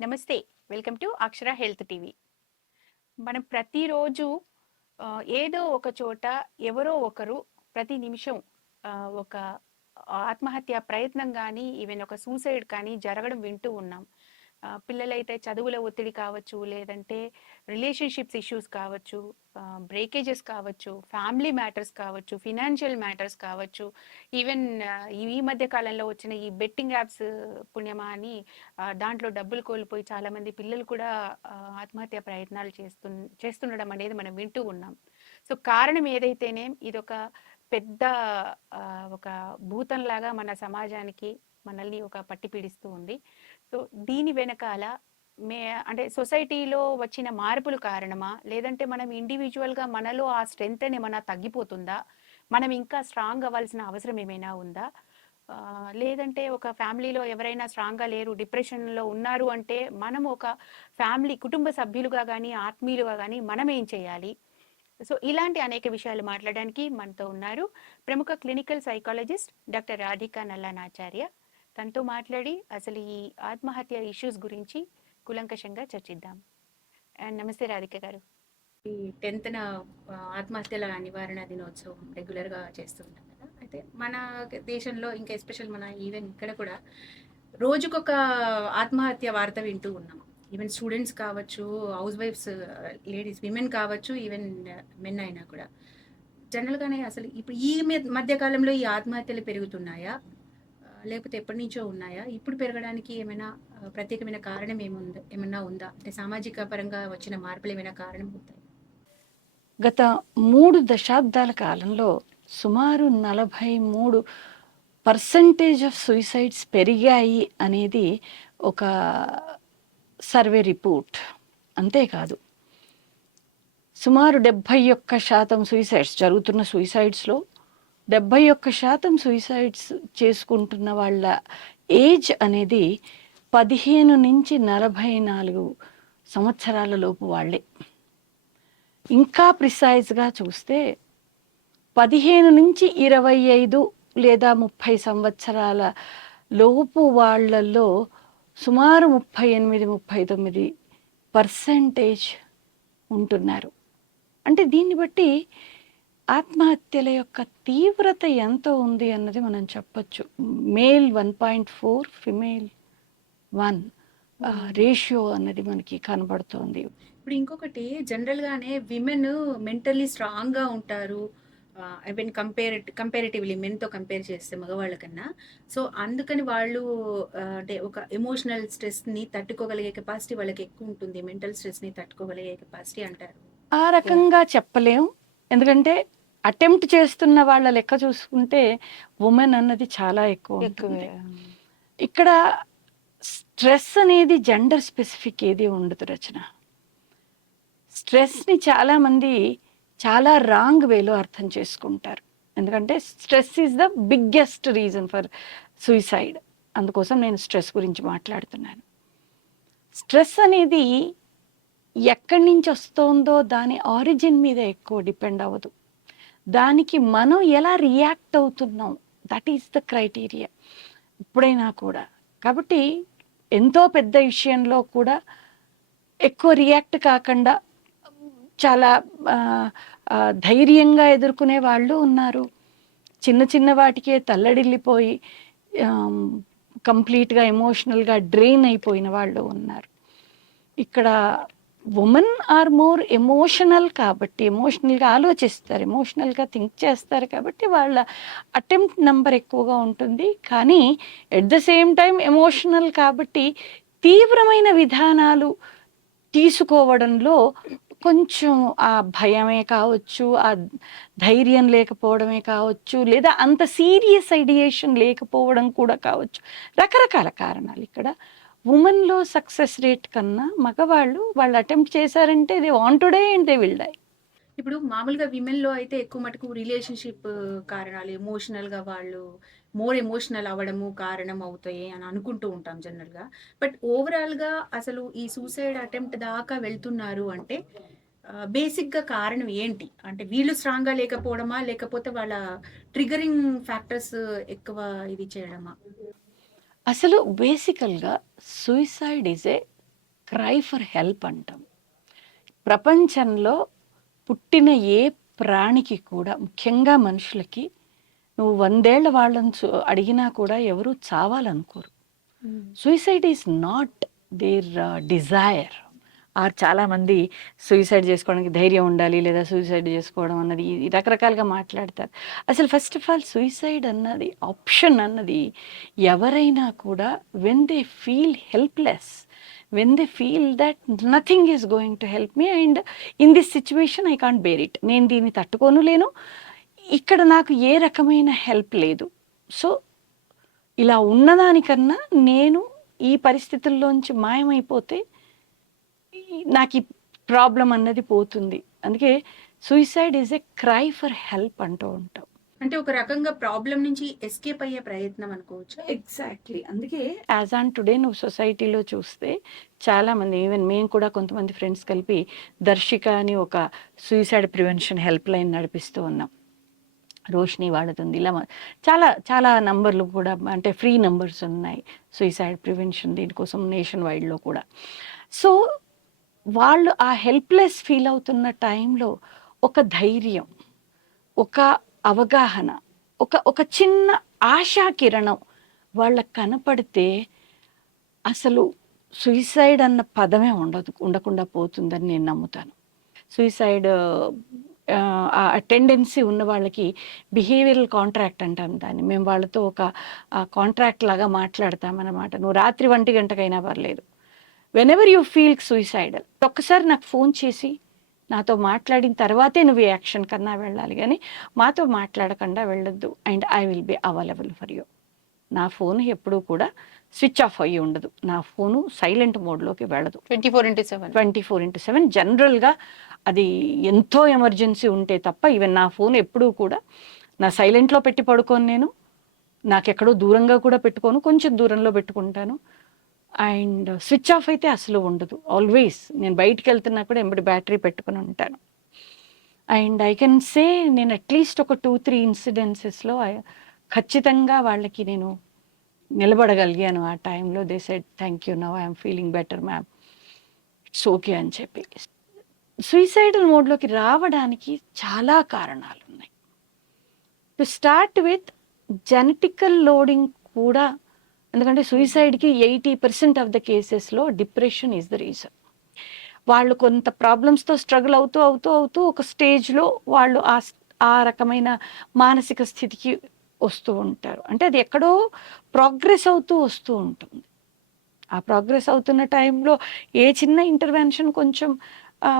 నమస్తే. Welcome to Akshara health TV. మనం ప్రతిరోజు ఏదో ఒక చోట ఎవరో ఒకరు ప్రతి నిమిషం ఒక ఆత్మహత్య ప్రయత్నం గానీ, ఈవెన్ ఒక సూసైడ్ కానీ జరగడం వింటూ ఉన్నాం. పిల్లలైతే చదువుల ఒత్తిడి కావచ్చు, లేదంటే రిలేషన్‌షిప్స్ ఇష్యూస్ కావచ్చు, బ్రేకేజెస్ కావచ్చు, ఫ్యామిలీ మ్యాటర్స్ కావచ్చు, ఫినాన్షియల్ మ్యాటర్స్ కావచ్చు, ఈవెన్ ఈ మధ్య కాలంలో వచ్చిన ఈ బెట్టింగ్ యాప్స్ పుణ్యమా అని దాంట్లో డబ్బులు కోల్పోయి చాలామంది పిల్లలు కూడా ఆత్మహత్య ప్రయత్నాలు చేస్తుండడం అనేది మనం వింటూ ఉన్నాం. సో, కారణం ఏదైతేనేం ఇదొక పెద్ద ఒక భూతంలాగా మన సమాజానికి మనల్ని ఒక పట్టి పీడిస్తూ ఉంది. సో, దీని వెనకాల అంటే సొసైటీలో వచ్చిన మార్పులు కారణమా? లేదంటే మనం ఇండివిడ్యువల్‌గా మనలో ఆ స్ట్రెంగ్త్ ఏమన్నా తగ్గిపోతుందా? మనం ఇంకా స్ట్రాంగ్ అవ్వాల్సిన అవసరం ఏమైనా ఉందా? లేదంటే ఒక ఫ్యామిలీలో ఎవరైనా స్ట్రాంగ్‌గా లేరు, డిప్రెషన్‌లో ఉన్నారు అంటే మనం ఒక ఫ్యామిలీ కుటుంబ సభ్యులుగా గానీ, ఆత్మీయులుగా గానీ మనం ఏం చేయాలి? సో, ఇలాంటి అనేక విషయాలు మాట్లాడడానికి మనతో ఉన్నారు ప్రముఖ క్లినికల్ సైకాలజిస్ట్ డాక్టర్ రాధికా నల్లానాచార్య. తనతో మాట్లాడి అసలు ఈ ఆత్మహత్య ఇష్యూస్ గురించి కూలంకషంగా చర్చిద్దాం. నమస్తే రాధిక గారు. ఈ 10థ్ ఆత్మహత్యల నివారణ దినోత్సవం రెగ్యులర్‌గా చేస్తూ ఉంటాం కదా! అయితే మన దేశంలో ఇంకా ఎస్పెషల్ మన ఈవెన్ ఇక్కడ కూడా రోజుకొక ఆత్మహత్య వార్త వింటూ ఉన్నాం. ఈవెన్ స్టూడెంట్స్ కావచ్చు, హౌస్ వైఫ్స్, లేడీస్ విమెన్ కావచ్చు, ఈవెన్ మెన్ అయినా కూడా. జనరల్‌గానే అసలు ఇప్పుడు ఈ మధ్య కాలంలో ఈ ఆత్మహత్యలు పెరుగుతున్నాయా? లేకపోతే ఎప్పటినుంచో ఉన్నాయా? ఇప్పుడు పెరగడానికి ఏమైనా ప్రత్యేకమైన కారణం ఏమన్నా ఉందా? అంటే సామాజిక పరంగా వచ్చిన మార్పులు ఏమైనా కారణం అవుతాయా? గత 3 దశాబ్దాల కాలంలో సుమారు 43% ఆఫ్ సూసైడ్స్ పెరిగాయి అనేది ఒక సర్వే రిపోర్ట్. అంతేకాదు, సుమారు 71% సూసైడ్స్ జరుగుతున్న సూసైడ్స్‌లో 71% సూసైడ్స్ చేసుకుంటున్న వాళ్ళ ఏజ్ అనేది 15-44 సంవత్సరాల లోపు వాళ్ళే. ఇంకా ప్రిసైజ్‌గా చూస్తే 15-25 లేదా 30 సంవత్సరాల లోపు వాళ్ళల్లో సుమారు 38-39% ఉంటున్నారు. అంటే దీన్ని బట్టి ఆత్మహత్యల యొక్క తీవ్రత ఎంత ఉంది అన్నది మనం చెప్పొచ్చు. మేల్ 1.4, ఫిమేల్ 1 రేషియో అన్నది మనకి కనబడుతోంది. ఇప్పుడు ఇంకొకటి జనరల్‌గానే విమెన్ మెంటల్లీ స్ట్రాంగ్‌గా ఉంటారు. ఈవెన్ కంపారిటివ్‌లీ మెన్‌తో కంపేర్ చేస్తే మగవాళ్ళ కన్నా. సో, అందుకని వాళ్ళు అంటే ఒక ఎమోషనల్ స్ట్రెస్‌ని తట్టుకోగలిగే కెపాసిటీ వాళ్ళకి ఎక్కువుంటుంది. మెంటల్ స్ట్రెస్‌ని తట్టుకోగలిగే కెపాసిటీ అంటారు. ఆ రకంగా చెప్పలేం. ఎందుకంటే అటెంప్ట్ చేస్తున్న వాళ్ళ లెక్క చూసుకుంటే వుమెన్ అన్నది చాలా ఎక్కువ ఉంటుంది. ఇక్కడ స్ట్రెస్ అనేది జెండర్ స్పెసిఫిక్ ఏది ఉండదు రచన. స్ట్రెస్‌ని చాలామంది చాలా రాంగ్ వేలో అర్థం చేసుకుంటారు. ఎందుకంటే stress is the biggest reason for suicide. అందుకోసం నేను స్ట్రెస్ గురించి మాట్లాడుతున్నాను. స్ట్రెస్ అనేది ఎక్కడి నుంచి వస్తోందో దాని ఆరిజిన్ మీద ఎక్కువ డిపెండ్ అవ్వదు. దానికి మనం ఎలా రియాక్ట్ అవుతున్నాం, దట్ ఈస్ ద క్రైటీరియా ఎప్పుడైనా కూడా. కాబట్టి ఎంతో పెద్ద విషయంలో కూడా ఎక్కువ రియాక్ట్ కాకుండా చాలా ధైర్యంగా ఎదుర్కొనే వాళ్ళు ఉన్నారు. చిన్న చిన్న వాటికే తల్లడిల్లిపోయి కంప్లీట్‌గా ఎమోషనల్‌గా డ్రెయిన్ అయిపోయిన వాళ్ళు ఉన్నారు. ఇక్కడ వుమెన్ ఆర్ మోర్ ఎమోషనల్ కాబట్టి, ఎమోషనల్‌గా ఆలోచిస్తారు, ఎమోషనల్‌గా థింక్ చేస్తారు కాబట్టి వాళ్ళ అటెంప్ట్ నంబర్ ఎక్కువగా ఉంటుంది. కానీ at the same time emotional కాబట్టి తీవ్రమైన విధానాలు తీసుకోవడంలో కొంచెం ఆ భయమే కావచ్చు, ఆ ధైర్యం లేకపోవడమే కావచ్చు, లేదా అంత సీరియస్ ఐడియేషన్ లేకపోవడం కూడా కావచ్చు. రకరకాల కారణాలు ఇక్కడ. వుమెన్‌లో సక్సెస్ రేట్ కన్నా మగవాళ్ళు వాళ్ళు అటెంప్ట్ చేశారంటే they want to die and they will die. ఇప్పుడు మామూలుగా విమెన్‌లో అయితే ఎక్కువ మటుకు రిలేషన్‌షిప్ కారణాలు ఎమోషనల్‌గా వాళ్ళు మోర్ ఎమోషనల్ అవ్వడము కారణం అవుతాయి అని అనుకుంటూ ఉంటాం జనరల్‌గా. బట్ ఓవరాల్‌గా అసలు ఈ సూసైడ్ అటెంప్ట్ దాకా వెళ్తున్నారు అంటే బేసిక్‌గా కారణం ఏంటి? అంటే వీళ్ళు స్ట్రాంగ్‌గా లేకపోవడమా? లేకపోతే వాళ్ళ ట్రిగ్గరింగ్ ఫ్యాక్టర్స్ ఎక్కువ ఇది చేయడమా? అసలు బేసికల్‌గా suicide is a cry for help అంటాం. ప్రపంచంలో పుట్టిన ఏ ప్రాణికి కూడా, ముఖ్యంగా మనుషులకి, నువ్వు 100 ఏళ్ల వాళ్ళని అడిగినా కూడా ఎవరు చావాలనుకోరు. Suicide is not their desire. చాలామంది సూసైడ్ చేసుకోవడానికి ధైర్యం ఉండాలి, లేదా సూసైడ్ చేసుకోవడం అన్నది రకరకాలుగా మాట్లాడతారు. అసలు ఫస్ట్ ఆఫ్ ఆల్ సూసైడ్ అన్నది ఆప్షన్ అన్నది ఎవరైనా కూడా when they feel helpless, when they feel that nothing is going to help me and in this situation I can't bear it, నేను దీన్ని తట్టుకోను లేను, ఇక్కడ నాకు ఏ రకమైన హెల్ప్ లేదు, సో ఇలా ఉన్నదానికన్నా నేను ఈ పరిస్థితుల్లోంచి మాయమైపోతే నాకు ఈ ప్రాబ్లం అన్నది పోతుంది. అందుకే suicide is a cry for help అంటూ ఉంటాం. అంటే ఒక రకంగా ప్రాబ్లం నుంచి ఎస్కేప్ అయ్యే ప్రయత్నం అనుకోవచ్చు. ఎగ్జాక్ట్లీ. అందుకే యాజ్ ఆన్ టుడే నువ్వు సొసైటీలో చూస్తే చాలామంది, ఈవెన్ మేము కూడా కొంతమంది ఫ్రెండ్స్ కలిపి దర్శిక అని ఒక సూసైడ్ ప్రివెన్షన్ హెల్ప్ లైన్ నడిపిస్తూ ఉన్నాం. రోషిని వాడుతుంది. ఇలా చాలా చాలా నంబర్లు కూడా, అంటే ఫ్రీ నంబర్స్ ఉన్నాయి సూసైడ్ ప్రివెన్షన్ దీనికోసం నేషన్ వైడ్లో కూడా. సో వాళ్ళు ఆ హెల్ప్లెస్ ఫీల్ అవుతున్న టైంలో ఒక ధైర్యం, ఒక అవగాహన, ఒక చిన్న ఆశా కిరణం వాళ్ళకు కనపడితే అసలు సూసైడ్ అన్న పదమే ఉండకుండా పోతుందని నేను నమ్ముతాను. సూసైడ్ ఆ టెండెన్సీ ఉన్న వాళ్ళకి బిహేవియరల్ కాంట్రాక్ట్ అంటాం దాన్ని. మేము వాళ్ళతో ఒక కాంట్రాక్ట్ లాగా మాట్లాడతామన్నమాట. నువ్వు రాత్రి 1 గంటకైనా పర్లేదు, వెనెవర్ యూ ఫీల్ సూసైడల్, ఒక్కసారి నాకు ఫోన్ చేసి నాతో మాట్లాడిన తర్వాతే నువ్వు ఈ యాక్షన్ కన్నా వెళ్ళాలి, కానీ మాతో మాట్లాడకుండా వెళ్ళొద్దు. And I will be available for you. నా ఫోన్ ఎప్పుడూ కూడా స్విచ్ ఆఫ్ అయ్యి ఉండదు, నా ఫోను సైలెంట్ మోడ్లోకి వెళ్ళదు. 24/7 జనరల్గా అది ఎంతో ఎమర్జెన్సీ ఉంటే తప్ప, ఈవెన్ నా ఫోన్ ఎప్పుడూ కూడా నా సైలెంట్లో పెట్టి పడుకోను, నేను నాకెక్కడో దూరంగా కూడా పెట్టుకోను, కొంచెం దూరంలో పెట్టుకుంటాను. అండ్ స్విచ్ ఆఫ్ అయితే అసలు ఉండదు. ఆల్వేస్ నేను బయటికి వెళ్తున్నా కూడా ఎంబడి బ్యాటరీ పెట్టుకుని ఉంటాను. అండ్ ఐ కెన్ సే నేను అట్లీస్ట్ ఒక 2-3 ఇన్సిడెన్సెస్లో ఖచ్చితంగా వాళ్ళకి నేను నిలబడగలిగాను. ఆ టైంలో they said thank you, now I'm feeling better ma'am, it's okay అని చెప్పి. సూసైడల్ మోడ్లోకి రావడానికి చాలా కారణాలు ఉన్నాయి. To start with genetical loading కూడా, ఎందుకంటే సూసైడ్కి 80% ఆఫ్ ద కేసెస్లో డిప్రెషన్ ఈజ్ ద రీజన్. వాళ్ళు కొంత ప్రాబ్లమ్స్తో స్ట్రగుల్ అవుతూ ఒక స్టేజ్లో వాళ్ళు ఆ రకమైన మానసిక స్థితికి వస్తూ ఉంటారు. అంటే అది ఎక్కడో ప్రోగ్రెస్ అవుతూ వస్తూ ఉంటుంది. ఆ ప్రోగ్రెస్ అవుతున్న టైంలో ఏ చిన్న ఇంటర్వెన్షన్ కొంచెం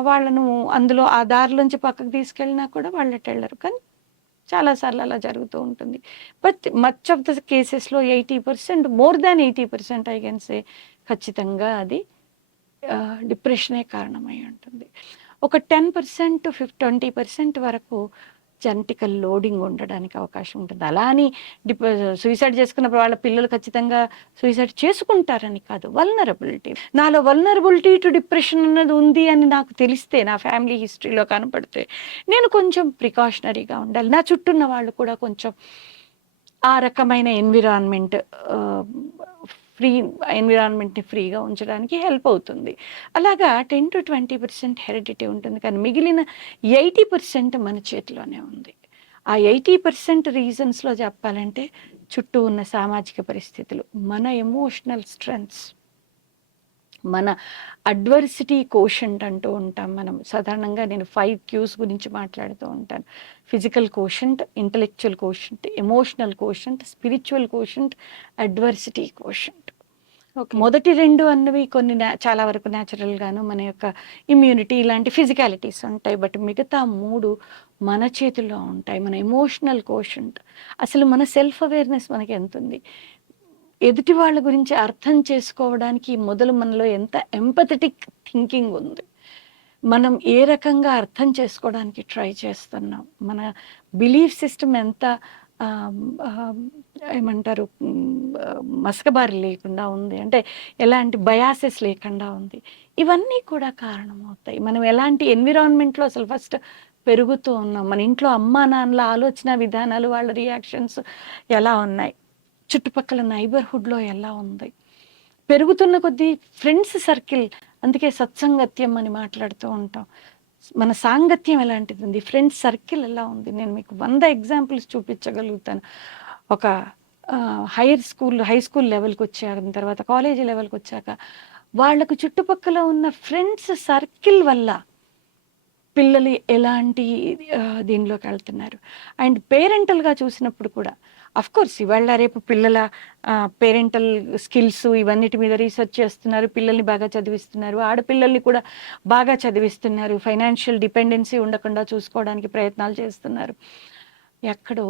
వాళ్ళను అందులో ఆ దారిలోంచి పక్కకు తీసుకెళ్ళినా కూడా వాళ్ళు వెళ్ళరు. కానీ చాలాసార్లు అలా జరుగుతూ ఉంటుంది. బట్ మచ్ ఆఫ్ ద కేసెస్లో 80%, more than 80% I can say ఖచ్చితంగా అది డిప్రెషనే కారణమై ఉంటుంది. ఒక 10% to 20% వరకు జెనెటికల్ లోడింగ్ ఉండడానికి అవకాశం ఉంటుంది. అలా అని సూసైడ్ చేసుకున్నప్పుడు వాళ్ళ పిల్లలు ఖచ్చితంగా సూసైడ్ చేసుకుంటారని కాదు. వల్నరబిలిటీ, నాలో వల్నరబిలిటీ టు డిప్రెషన్ అన్నది ఉంది అని నాకు తెలిస్తే, నా ఫ్యామిలీ హిస్టరీలో కనపడితే నేను కొంచెం ప్రికాషనరీగా ఉండాలి. నా చుట్టూ ఉన్న వాళ్ళు కూడా కొంచెం ఆ రకమైన ఎన్విరాన్మెంట్ని ఫ్రీగా ఉంచడానికి హెల్ప్ అవుతుంది. అలాగా 10 to 20% హెరిడిటీ ఉంటుంది, కానీ మిగిలిన 80% మన చేతిలోనే ఉంది. ఆ 80% రీజన్స్లో చెప్పాలంటే చుట్టూ ఉన్న సామాజిక పరిస్థితులు, మన ఎమోషనల్ స్ట్రెంగ్త్స్, మన అడ్వర్సిటీ కోషంట్ అంటూ ఉంటాం మనం సాధారణంగా. నేను 5 Qs గురించి మాట్లాడుతూ ఉంటాను. Physical quotient, intellectual quotient, emotional quotient, spiritual quotient, adversity quotient. మొదటి 2 అన్నవి కొన్ని చాలా వరకు న్యాచురల్గాను మన యొక్క ఇమ్యూనిటీ ఇలాంటి ఫిజికాలిటీస్ ఉంటాయి. బట్ మిగతా 3 మన చేతుల్లో ఉంటాయి. మన ఎమోషనల్ కోషంట్, అసలు మన సెల్ఫ్ అవేర్నెస్ మనకి ఎంత ఉంది, ఎదుటి వాళ్ళ గురించి అర్థం చేసుకోవడానికి మొదలు మనలో ఎంత ఎంపథెటిక్ థింకింగ్ ఉంది, మనం ఏ రకంగా అర్థం చేసుకోవడానికి ట్రై చేస్తున్నాం, మన బిలీఫ్ సిస్టమ్ ఎంత ఏమంటారు మసకబారి లేకుండా ఉంది, అంటే ఎలాంటి బయాసెస్ లేకుండా ఉంది. ఇవన్నీ కూడా కారణమవుతాయి. మనం ఎలాంటి ఎన్విరాన్మెంట్లో అసలు ఫస్ట్ పెరుగుతూ ఉన్నాం, మన ఇంట్లో అమ్మా నాన్నల ఆలోచన విధానాలు, వాళ్ళ రియాక్షన్స్ ఎలా ఉన్నాయి, చుట్టుపక్కల నైబర్హుడ్లో ఎలా ఉంది, పెరుగుతున్న కొద్దీ ఫ్రెండ్స్ సర్కిల్ అందుకే సత్సంగత్యం అని మాట్లాడుతూ ఉంటాం. మన సాంగత్యం ఎలాంటిది ఉంది, ఫ్రెండ్స్ సర్కిల్ ఎలా ఉంది. నేను మీకు 100 ఎగ్జాంపుల్స్ చూపించగలుగుతాను. ఒక హై స్కూల్ లెవెల్కి వచ్చాక, తర్వాత కాలేజీ లెవెల్కి వచ్చాక వాళ్ళకు చుట్టుపక్కల ఉన్న ఫ్రెండ్స్ సర్కిల్ వల్ల పిల్లలు ఎలాంటి దీనిలోకి వెళ్తున్నారు. అండ్ పేరెంటల్గా చూసినప్పుడు కూడా కోర్స్ ఇవాళ రేపు పిల్లల పేరెంటల్ స్కిల్స్ ఇవన్నిటి మీద రీసెర్చ్ చేస్తున్నారు, పిల్లల్ని బాగా చదివిస్తున్నారు, ఆడపిల్లల్ని కూడా బాగా చదివిస్తున్నారు, ఫైనాన్షియల్ డిపెండెన్సీ ఉండకుండా చూసుకోవడానికి ప్రయత్నాలు చేస్తున్నారు. ఎక్కడో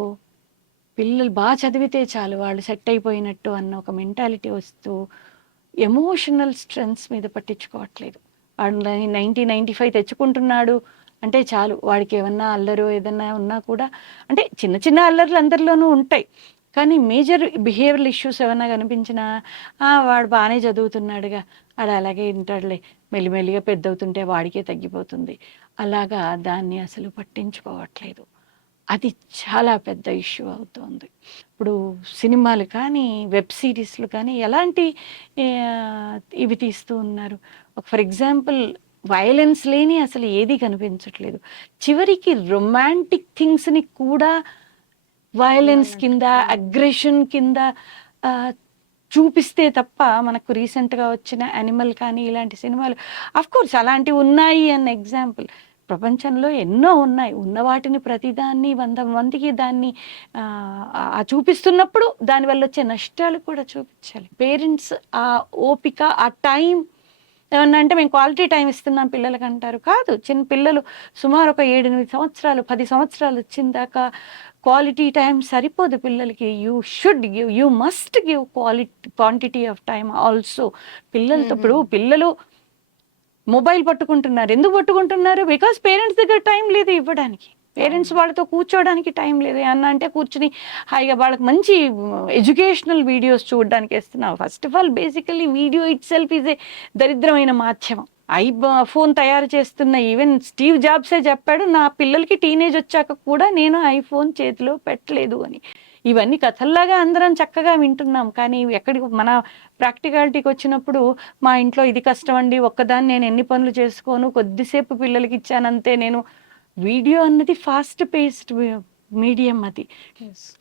పిల్లలు బాగా చదివితే చాలు వాళ్ళు సెట్ అయిపోయినట్టు అన్న ఒక మెంటాలిటీ వస్తూ ఎమోషనల్ స్ట్రెంగ్స్ మీద పట్టించుకోవట్లేదు. వాడు 95 తెచ్చుకుంటున్నాడు అంటే చాలు, వాడికి ఏమన్నా అల్లరు ఏదన్నా ఉన్నా కూడా, అంటే చిన్న చిన్న అల్లర్లు అందరిలోనూ ఉంటాయి, కానీ మేజర్ బిహేవియరల్ ఇష్యూస్ ఏమన్నా కనిపించినా వాడు బాగానే చదువుతున్నాడుగా, వాడు అలాగే వింటాడులే, మెల్లిమెల్లిగా పెద్ద అవుతుంటే వాడికే తగ్గిపోతుంది, అలాగా దాన్ని అసలు పట్టించుకోవట్లేదు. అది చాలా పెద్ద ఇష్యూ అవుతుంది. ఇప్పుడు సినిమాలు కానీ వెబ్ సిరీస్లు కానీ ఎలాంటి ఇవి తీస్తూ ఉన్నారు. ఫర్ ఎగ్జాంపుల్ వైలెన్స్ లేని అసలు ఏది కనిపించట్లేదు. చివరికి రొమాంటిక్ థింగ్స్ని కూడా వైలెన్స్ కింద, అగ్రెషన్ కింద చూపిస్తే తప్ప, మనకు రీసెంట్గా వచ్చిన యానిమల్ కానీ ఇలాంటి సినిమాలు కోర్స్ అలాంటివి ఉన్నాయి అన్న ఎగ్జాంపుల్. ప్రపంచంలో ఎన్నో ఉన్నాయి, ఉన్న వాటిని ప్రతిదాన్ని 100 మందికి దాన్ని చూపిస్తున్నప్పుడు దానివల్ల వచ్చే నష్టాలు కూడా చూపించాలి. పేరెంట్స్ ఆ ఓపిక, ఆ టైం ఏమన్నా అంటే మేము క్వాలిటీ టైం ఇస్తున్నాం పిల్లలకి అంటారు. కాదు, చిన్న పిల్లలు సుమారు ఒక 7-8 సంవత్సరాలు 10 సంవత్సరాలు వచ్చిన దాకా క్వాలిటీ టైం సరిపోదు పిల్లలకి. You must give quantity of time also పిల్లలతో. ఇప్పుడు పిల్లలు మొబైల్ పట్టుకుంటున్నారు, ఎందుకు పట్టుకుంటున్నారు? బికాస్ పేరెంట్స్ దగ్గర టైం లేదు ఇవ్వడానికి, పేరెంట్స్ వాళ్ళతో కూర్చోవడానికి టైం లేదు. అన్న అంటే కూర్చుని హాయిగా వాళ్ళకి మంచి ఎడ్యుకేషనల్ వీడియోస్ చూడడానికి ఇస్తున్నావు. First of all basically video it self is a దరిద్రమైన మాధ్యమం. ఐఫోన్ తయారు చేస్తున్న ఈవెన్ స్టీవ్ జాబ్సే చెప్పాడు, నా పిల్లలకి టీనేజ్ వచ్చాక కూడా నేను ఐఫోన్ చేతిలో పెట్టలేదు అని. ఇవన్నీ కథల్లాగా అందరం చక్కగా వింటున్నాం, కానీ ఎక్కడికి మన ప్రాక్టికాలిటీకి వచ్చినప్పుడు మా ఇంట్లో ఇది కష్టం అండి, ఒక్కదాన్ని నేను ఎన్ని పనులు చేసుకోను, కొద్దిసేపు పిల్లలకి ఇచ్చానంతే. నేను వీడియో అన్నది ఫాస్ట్ పేస్డ్ మీడియం,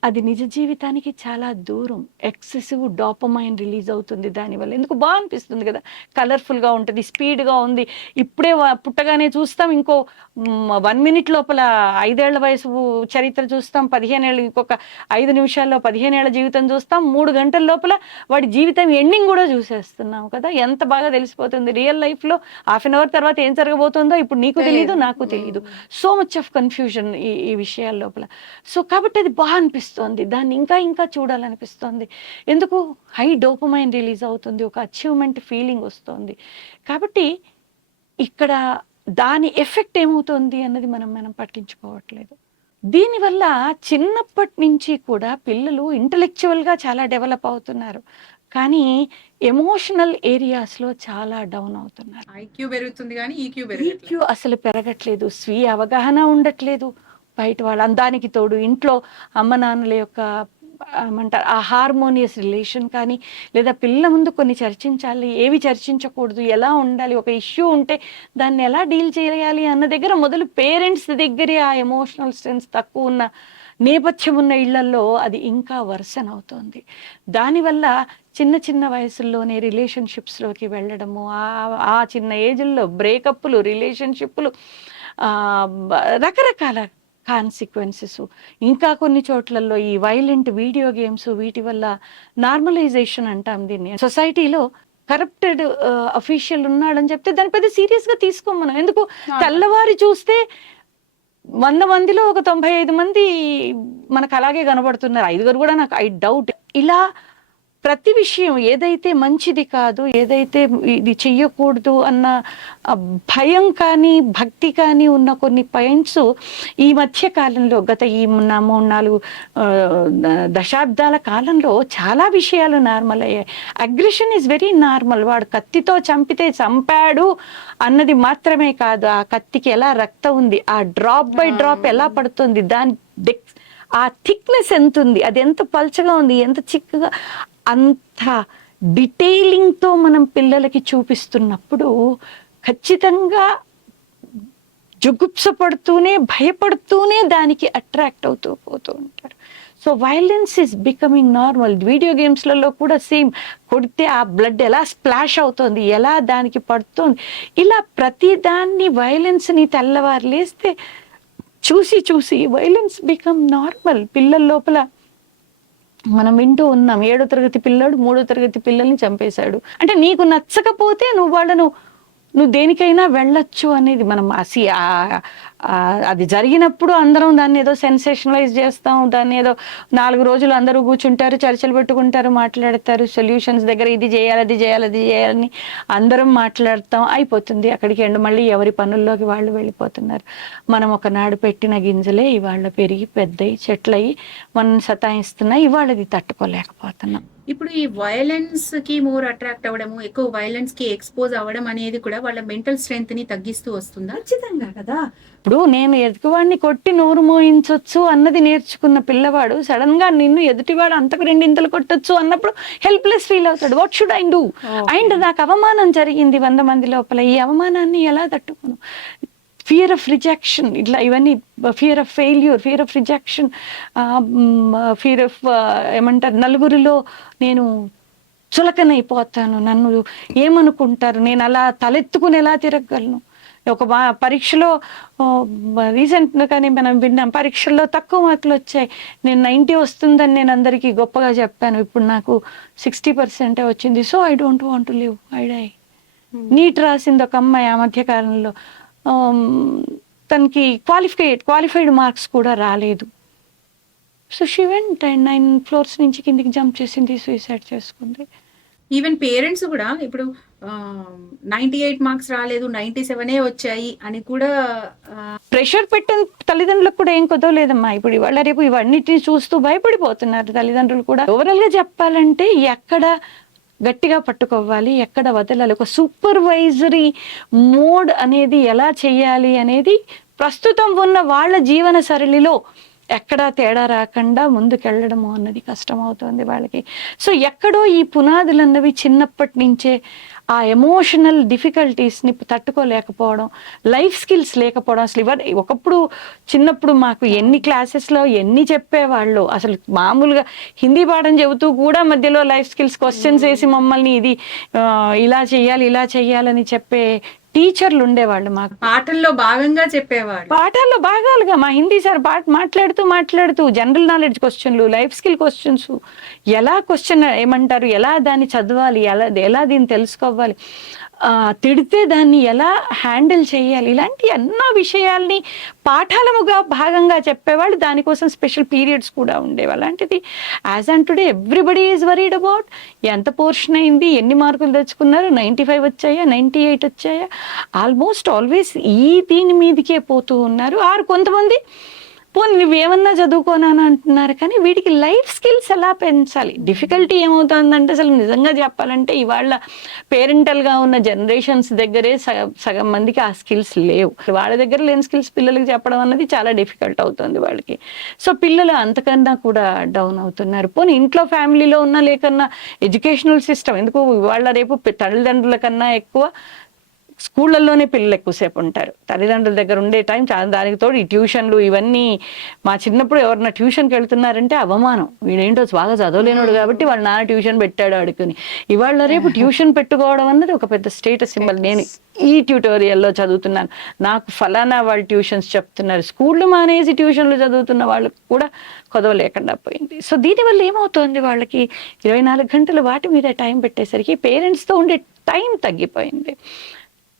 అది నిజ జీవితానికి చాలా దూరం. ఎక్సెసివ్ డోపమైన్ రిలీజ్ అవుతుంది దానివల్ల. ఎందుకు బాగా అనిపిస్తుంది కదా, కలర్ఫుల్గా ఉంటుంది, స్పీడ్గా ఉంది. ఇప్పుడే పుట్టగానే చూస్తాం, ఇంకో 1 మినిట్ లోపల 5 ఏళ్ల వయసు చరిత్ర చూస్తాం, 15 ఏళ్ళు, ఇంకొక 5 నిమిషాల్లో 15 ఏళ్ల జీవితం చూస్తాం, 3 గంటల లోపల వాడి జీవితం ఎండింగ్ కూడా చూసేస్తున్నాం కదా. ఎంత బాగా తెలిసిపోతుంది. రియల్ లైఫ్లో హాఫ్ అన్ అవర్ తర్వాత ఏం జరగబోతుందో ఇప్పుడు నీకు తెలియదు, నాకు తెలియదు. సో మచ్ ఆఫ్ కన్ఫ్యూజన్ ఈ విషయాల లోపల. సో కాబట్టి అది బాగా అనిపిస్తోంది, దాన్ని ఇంకా ఇంకా చూడాలనిపిస్తోంది. ఎందుకు? హై డోపమైన్ రిలీజ్ అవుతుంది, ఒక అచీవ్మెంట్ ఫీలింగ్ వస్తుంది. కాబట్టి ఇక్కడ దాని ఎఫెక్ట్ ఏమవుతుంది అన్నది మనం పట్టించుకోవట్లేదు. దీనివల్ల చిన్నప్పటి నుంచి కూడా పిల్లలు ఇంటలెక్చువల్గా చాలా డెవలప్ అవుతున్నారు, కానీ ఎమోషనల్ ఏరియాస్లో చాలా డౌన్ అవుతున్నారు. ఐక్యూ పెరుగుతుంది కానీ ఈక్యూ అసలు పెరగట్లేదు, స్వీయ అవగాహన ఉండట్లేదు. బయట వాళ్ళ అందానికి తోడు ఇంట్లో అమ్మ నాన్నల యొక్క ఏమంటారు ఆ హార్మోనియస్ రిలేషన్ కానీ, లేదా పిల్లల ముందు కొన్ని చర్చించాలి, ఏవి చర్చించకూడదు, ఎలా ఉండాలి, ఒక ఇష్యూ ఉంటే దాన్ని ఎలా డీల్ చేయాలి అన్న దగ్గర మొదలు పేరెంట్స్ దగ్గరే ఆ ఎమోషనల్ స్ట్రెంగ్త్ తక్కువ ఉన్న నేపథ్యం ఉన్న ఇళ్లలో అది ఇంకా వర్సన్ అవుతుంది. దానివల్ల చిన్న చిన్న వయసుల్లోనే రిలేషన్షిప్స్లోకి వెళ్ళడము, ఆ చిన్న ఏజ్ల్లో బ్రేకప్లు, రిలేషన్షిప్లు, రకరకాల కాన్సిక్వెన్సెస్. ఇంకా కొన్ని చోట్లలో ఈ వైలెంట్ వీడియో గేమ్స్, వీటి వల్ల నార్మలైజేషన్ అంటాం దీన్ని. సొసైటీలో కరప్టెడ్ అఫీషియల్ ఉన్నాడని చెప్తే దాన్ని పెద్ద సీరియస్గా తీసుకోం మనం. ఎందుకు? తెల్లవారి చూస్తే 100 మందిలో ఒక 95 మంది మనకు అలాగే కనబడుతున్నారు, 5 కూడా నాకు ఐ డౌట్. ఇలా ప్రతి విషయం ఏదైతే మంచిది కాదు, ఏదైతే ఇది చెయ్యకూడదు అన్న భయం కానీ భక్తి కానీ ఉన్న కొన్ని పాయింట్స్ ఈ మధ్య కాలంలో, గత ఈ 3-4 దశాబ్దాల కాలంలో చాలా విషయాలు నార్మల్ అయ్యాయి. Aggression is very normal. వాడు కత్తితో చంపితే చంపాడు అన్నది మాత్రమే కాదు, ఆ కత్తికి ఎలా రక్తం ఉంది, ఆ డ్రాప్ బై డ్రాప్ ఎలా పడుతుంది, దాని ఆ థిక్నెస్ ఎంత ఉంది, అది ఎంత పల్చగా ఉంది, ఎంత చిక్కగా, అంత డీటెయిలింగ్తో మనం పిల్లలకి చూపిస్తున్నప్పుడు ఖచ్చితంగా జుగుప్స పడుతూనే భయపడుతూనే దానికి అట్రాక్ట్ అవుతూ పోతూ ఉంటారు. So violence is becoming normal. Video గేమ్స్లలో కూడా సేమ్, కొడితే ఆ బ్లడ్ ఎలా స్ప్లాష్ అవుతుంది, ఎలా దానికి పడుతుంది, ఇలా ప్రతిదాన్ని వైలెన్స్ని తెల్లవారు లేస్తే చూసి చూసి వైలెన్స్ బికమ్ నార్మల్ పిల్లల లోపల. మనం వింటూ ఉన్నాం, 7వ తరగతి పిల్లాడు 3వ తరగతి పిల్లల్ని చంపేశాడు అంటే నీకు నచ్చకపోతే నువ్వు దేనికైనా వెళ్ళొచ్చు అనేది మనం అది జరిగినప్పుడు అందరం దాన్ని ఏదో సెన్సేషనలైజ్ చేస్తాం, దాన్ని ఏదో 4 రోజులు అందరూ కూర్చుంటారు, చర్చలు పెట్టుకుంటారు, మాట్లాడతారు, సొల్యూషన్స్ దగ్గర ఇది చేయాలి అది చేయాలి అది చేయాలని అందరం మాట్లాడతాం, అయిపోతుంది అక్కడికి ఎండు. మళ్ళీ ఎవరి పనుల్లోకి వాళ్ళు వెళ్ళిపోతున్నారు. మనం ఒకనాడు పెట్టిన గింజలే ఇవాళ పెరిగి పెద్దయి చెట్లయి మనం సతాయిస్తున్నాయి, ఇవాళది తట్టుకోలేకపోతున్నాం. ఇప్పుడు ఈ వైలెన్స్ కి మోర్ అట్రాక్ట్ అవ్వడము, ఎక్కువ వైలెన్స్ కి ఎక్స్పోజ్ అవ్వడం అనేది కూడా వాళ్ళ మెంటల్ స్ట్రెంగ్త్ ని తగ్గిస్తూ వస్తుందా? ఖచ్చితంగా కదా. ఇప్పుడు నేను ఎదుటివాడిని కొట్టి నోరు మోయించవచ్చు అన్నది నేర్చుకున్న పిల్లవాడు సడన్ గా నిన్ను ఎదుటివాడు అంతకు 2 ఇంతలు కొట్టొచ్చు అన్నప్పుడు హెల్ప్లెస్ ఫీల్ అవుతాడు. What should I do? And నాకు అవమానం జరిగింది 100 మంది లోపల, ఈ అవమానాన్ని ఎలా తట్టుకోను? ఫియర్ ఆఫ్ రిజెక్షన్, ఇట్లా ఇవన్నీ, fear of failure, fear of rejection, fear of ఏమంటారు, నలుగురిలో నేను చులకనైపోతాను, నన్ను ఏమనుకుంటారు, నేను అలా తలెత్తుకుని ఎలా తిరగలను. ఒక పరీక్షలో రీసెంట్గానే మనం విన్నాం, పరీక్షల్లో తక్కువ మార్కులు వచ్చాయి, నేను 90 వస్తుందని నేను అందరికీ గొప్పగా చెప్పాను, ఇప్పుడు నాకు 60% వచ్చింది. So I don't want to live, I die. NEET రాసింది ఒక అమ్మాయి ఆ మధ్యకాలంలో, తనకి క్వాలిఫైడ్ మార్క్స్ కూడా రాలేదు. So she went and 9 floors నుంచి కిందికి జంప్ చేసింది, సూసైడ్ చేసుకుంది. ఈవెన్ పేరెంట్స్ కూడా ఇప్పుడు 98 మార్క్స్ రాలేదు, 97 వచ్చాయి అని కూడా ప్రెషర్ పెట్టిన తల్లిదండ్రులకు కూడా ఏం కుదవలేదమ్మా. ఇప్పుడు ఇవాళ రేపు ఇవన్నిటిని చూస్తూ భయపడిపోతున్నారు తల్లిదండ్రులు కూడా. ఓవరాల్ గా చెప్పాలంటే ఎక్కడ గట్టిగా పట్టుకోవాలి, ఎక్కడ వదలాలి, ఒక సూపర్వైజరీ మోడ్ అనేది ఎలా చేయాలి అనేది ప్రస్తుతం ఉన్న వాళ్ళ జీవన సరళిలో ఎక్కడా తేడా రాకుండా ముందుకెళ్ళడము అన్నది కష్టం అవుతుంది వాళ్ళకి. సో ఎక్కడో ఈ పునాదులు అన్నవి చిన్నప్పటి నుంచే ఆ ఎమోషనల్ డిఫికల్టీస్ని తట్టుకోలేకపోవడం, లైఫ్ స్కిల్స్ లేకపోవడం. అసలు ఒకప్పుడు చిన్నప్పుడు మాకు ఎన్ని క్లాసెస్లో ఎన్ని చెప్పేవాళ్ళు, అసలు మామూలుగా హిందీ పాఠం చెబుతూ కూడా మధ్యలో లైఫ్ స్కిల్స్ క్వశ్చన్స్ వేసి మమ్మల్ని ఇది ఇలా చెయ్యాలని చెప్పే టీచర్లు ఉండేవాళ్ళు. మాకు పాఠంలో భాగంగా చెప్పేవాళ్ళు, పాఠాల్లో భాగాలుగా మా హిందీ సార్ మాట్లాడుతూ జనరల్ నాలెడ్జ్ క్వశ్చన్లు, లైఫ్ స్కిల్ క్వశ్చన్స్, ఎలా క్వశ్చన్ ఏమంటారు, ఎలా దాన్ని చదవాలి, ఎలా దీన్ని తెలుసుకోవాలి, తిడితే దాన్ని ఎలా హ్యాండిల్ చేయాలి, ఇలాంటి ఎన్నో విషయాల్ని పాఠాలముగా భాగంగా చెప్పేవాళ్ళు. దానికోసం స్పెషల్ పీరియడ్స్ కూడా ఉండేవి. అలాంటిది as and today everybody is worried about ఎంత పోర్షన్ అయింది, ఎన్ని మార్కులు తెచ్చుకున్నారు, 95 వచ్చాయా, 98 వచ్చాయా, ఆల్మోస్ట్ ఆల్వేస్ ఈ దీని మీదకే పోతూ ఉన్నారు. కొంతమంది పోనీ నువ్వేమన్నా చదువుకోనాను అంటున్నారు, కానీ వీటికి లైఫ్ స్కిల్స్ ఎలా పెంచాలి? డిఫికల్టీ ఏమవుతుందంటే అసలు నిజంగా చెప్పాలంటే ఇవాళ పేరెంటల్గా ఉన్న జనరేషన్స్ దగ్గరే సగం మందికి ఆ స్కిల్స్ లేవు. వాళ్ళ దగ్గర లేని స్కిల్స్ పిల్లలకి చెప్పడం అన్నది చాలా డిఫికల్ట్ అవుతుంది వాళ్ళకి. సో పిల్లలు అంతకన్నా కూడా డౌన్ అవుతున్నారు. పోనీ ఇంట్లో ఫ్యామిలీలో ఉన్న లేకన్నా ఎడ్యుకేషనల్ సిస్టమ్ ఎందుకు ఇవాళ రేపు తల్లిదండ్రుల కన్నా ఎక్కువ స్కూళ్ళల్లోనే పిల్లలు ఎక్కువసేపు ఉంటారు, తల్లిదండ్రుల దగ్గర ఉండే టైం చాలా. దానికి తోడు ఈ ట్యూషన్లు ఇవన్నీ. మా చిన్నప్పుడు ఎవరన్నా ట్యూషన్కి వెళ్తున్నారంటే అవమానం, వీడేంటో బాగా చదవలేనోడు కాబట్టి వాళ్ళ నాన్న ట్యూషన్ పెట్టాడు అడుగుని. ఇవాళ రేపు ట్యూషన్ పెట్టుకోవడం అన్నది ఒక పెద్ద స్టేటస్ సింబల్. నేను ఈ ట్యూటోరియల్లో చదువుతున్నాను, నాకు ఫలానా వాళ్ళు ట్యూషన్స్ చెప్తున్నారు. స్కూళ్ళు మానేసి ట్యూషన్లు చదువుతున్న వాళ్ళకు కూడా కొదవలేకుండా పోయింది. సో దీనివల్ల ఏమవుతుంది, వాళ్ళకి 24 గంటలు వాటి మీద టైం పెట్టేసరికి పేరెంట్స్తో ఉండే టైం తగ్గిపోయింది.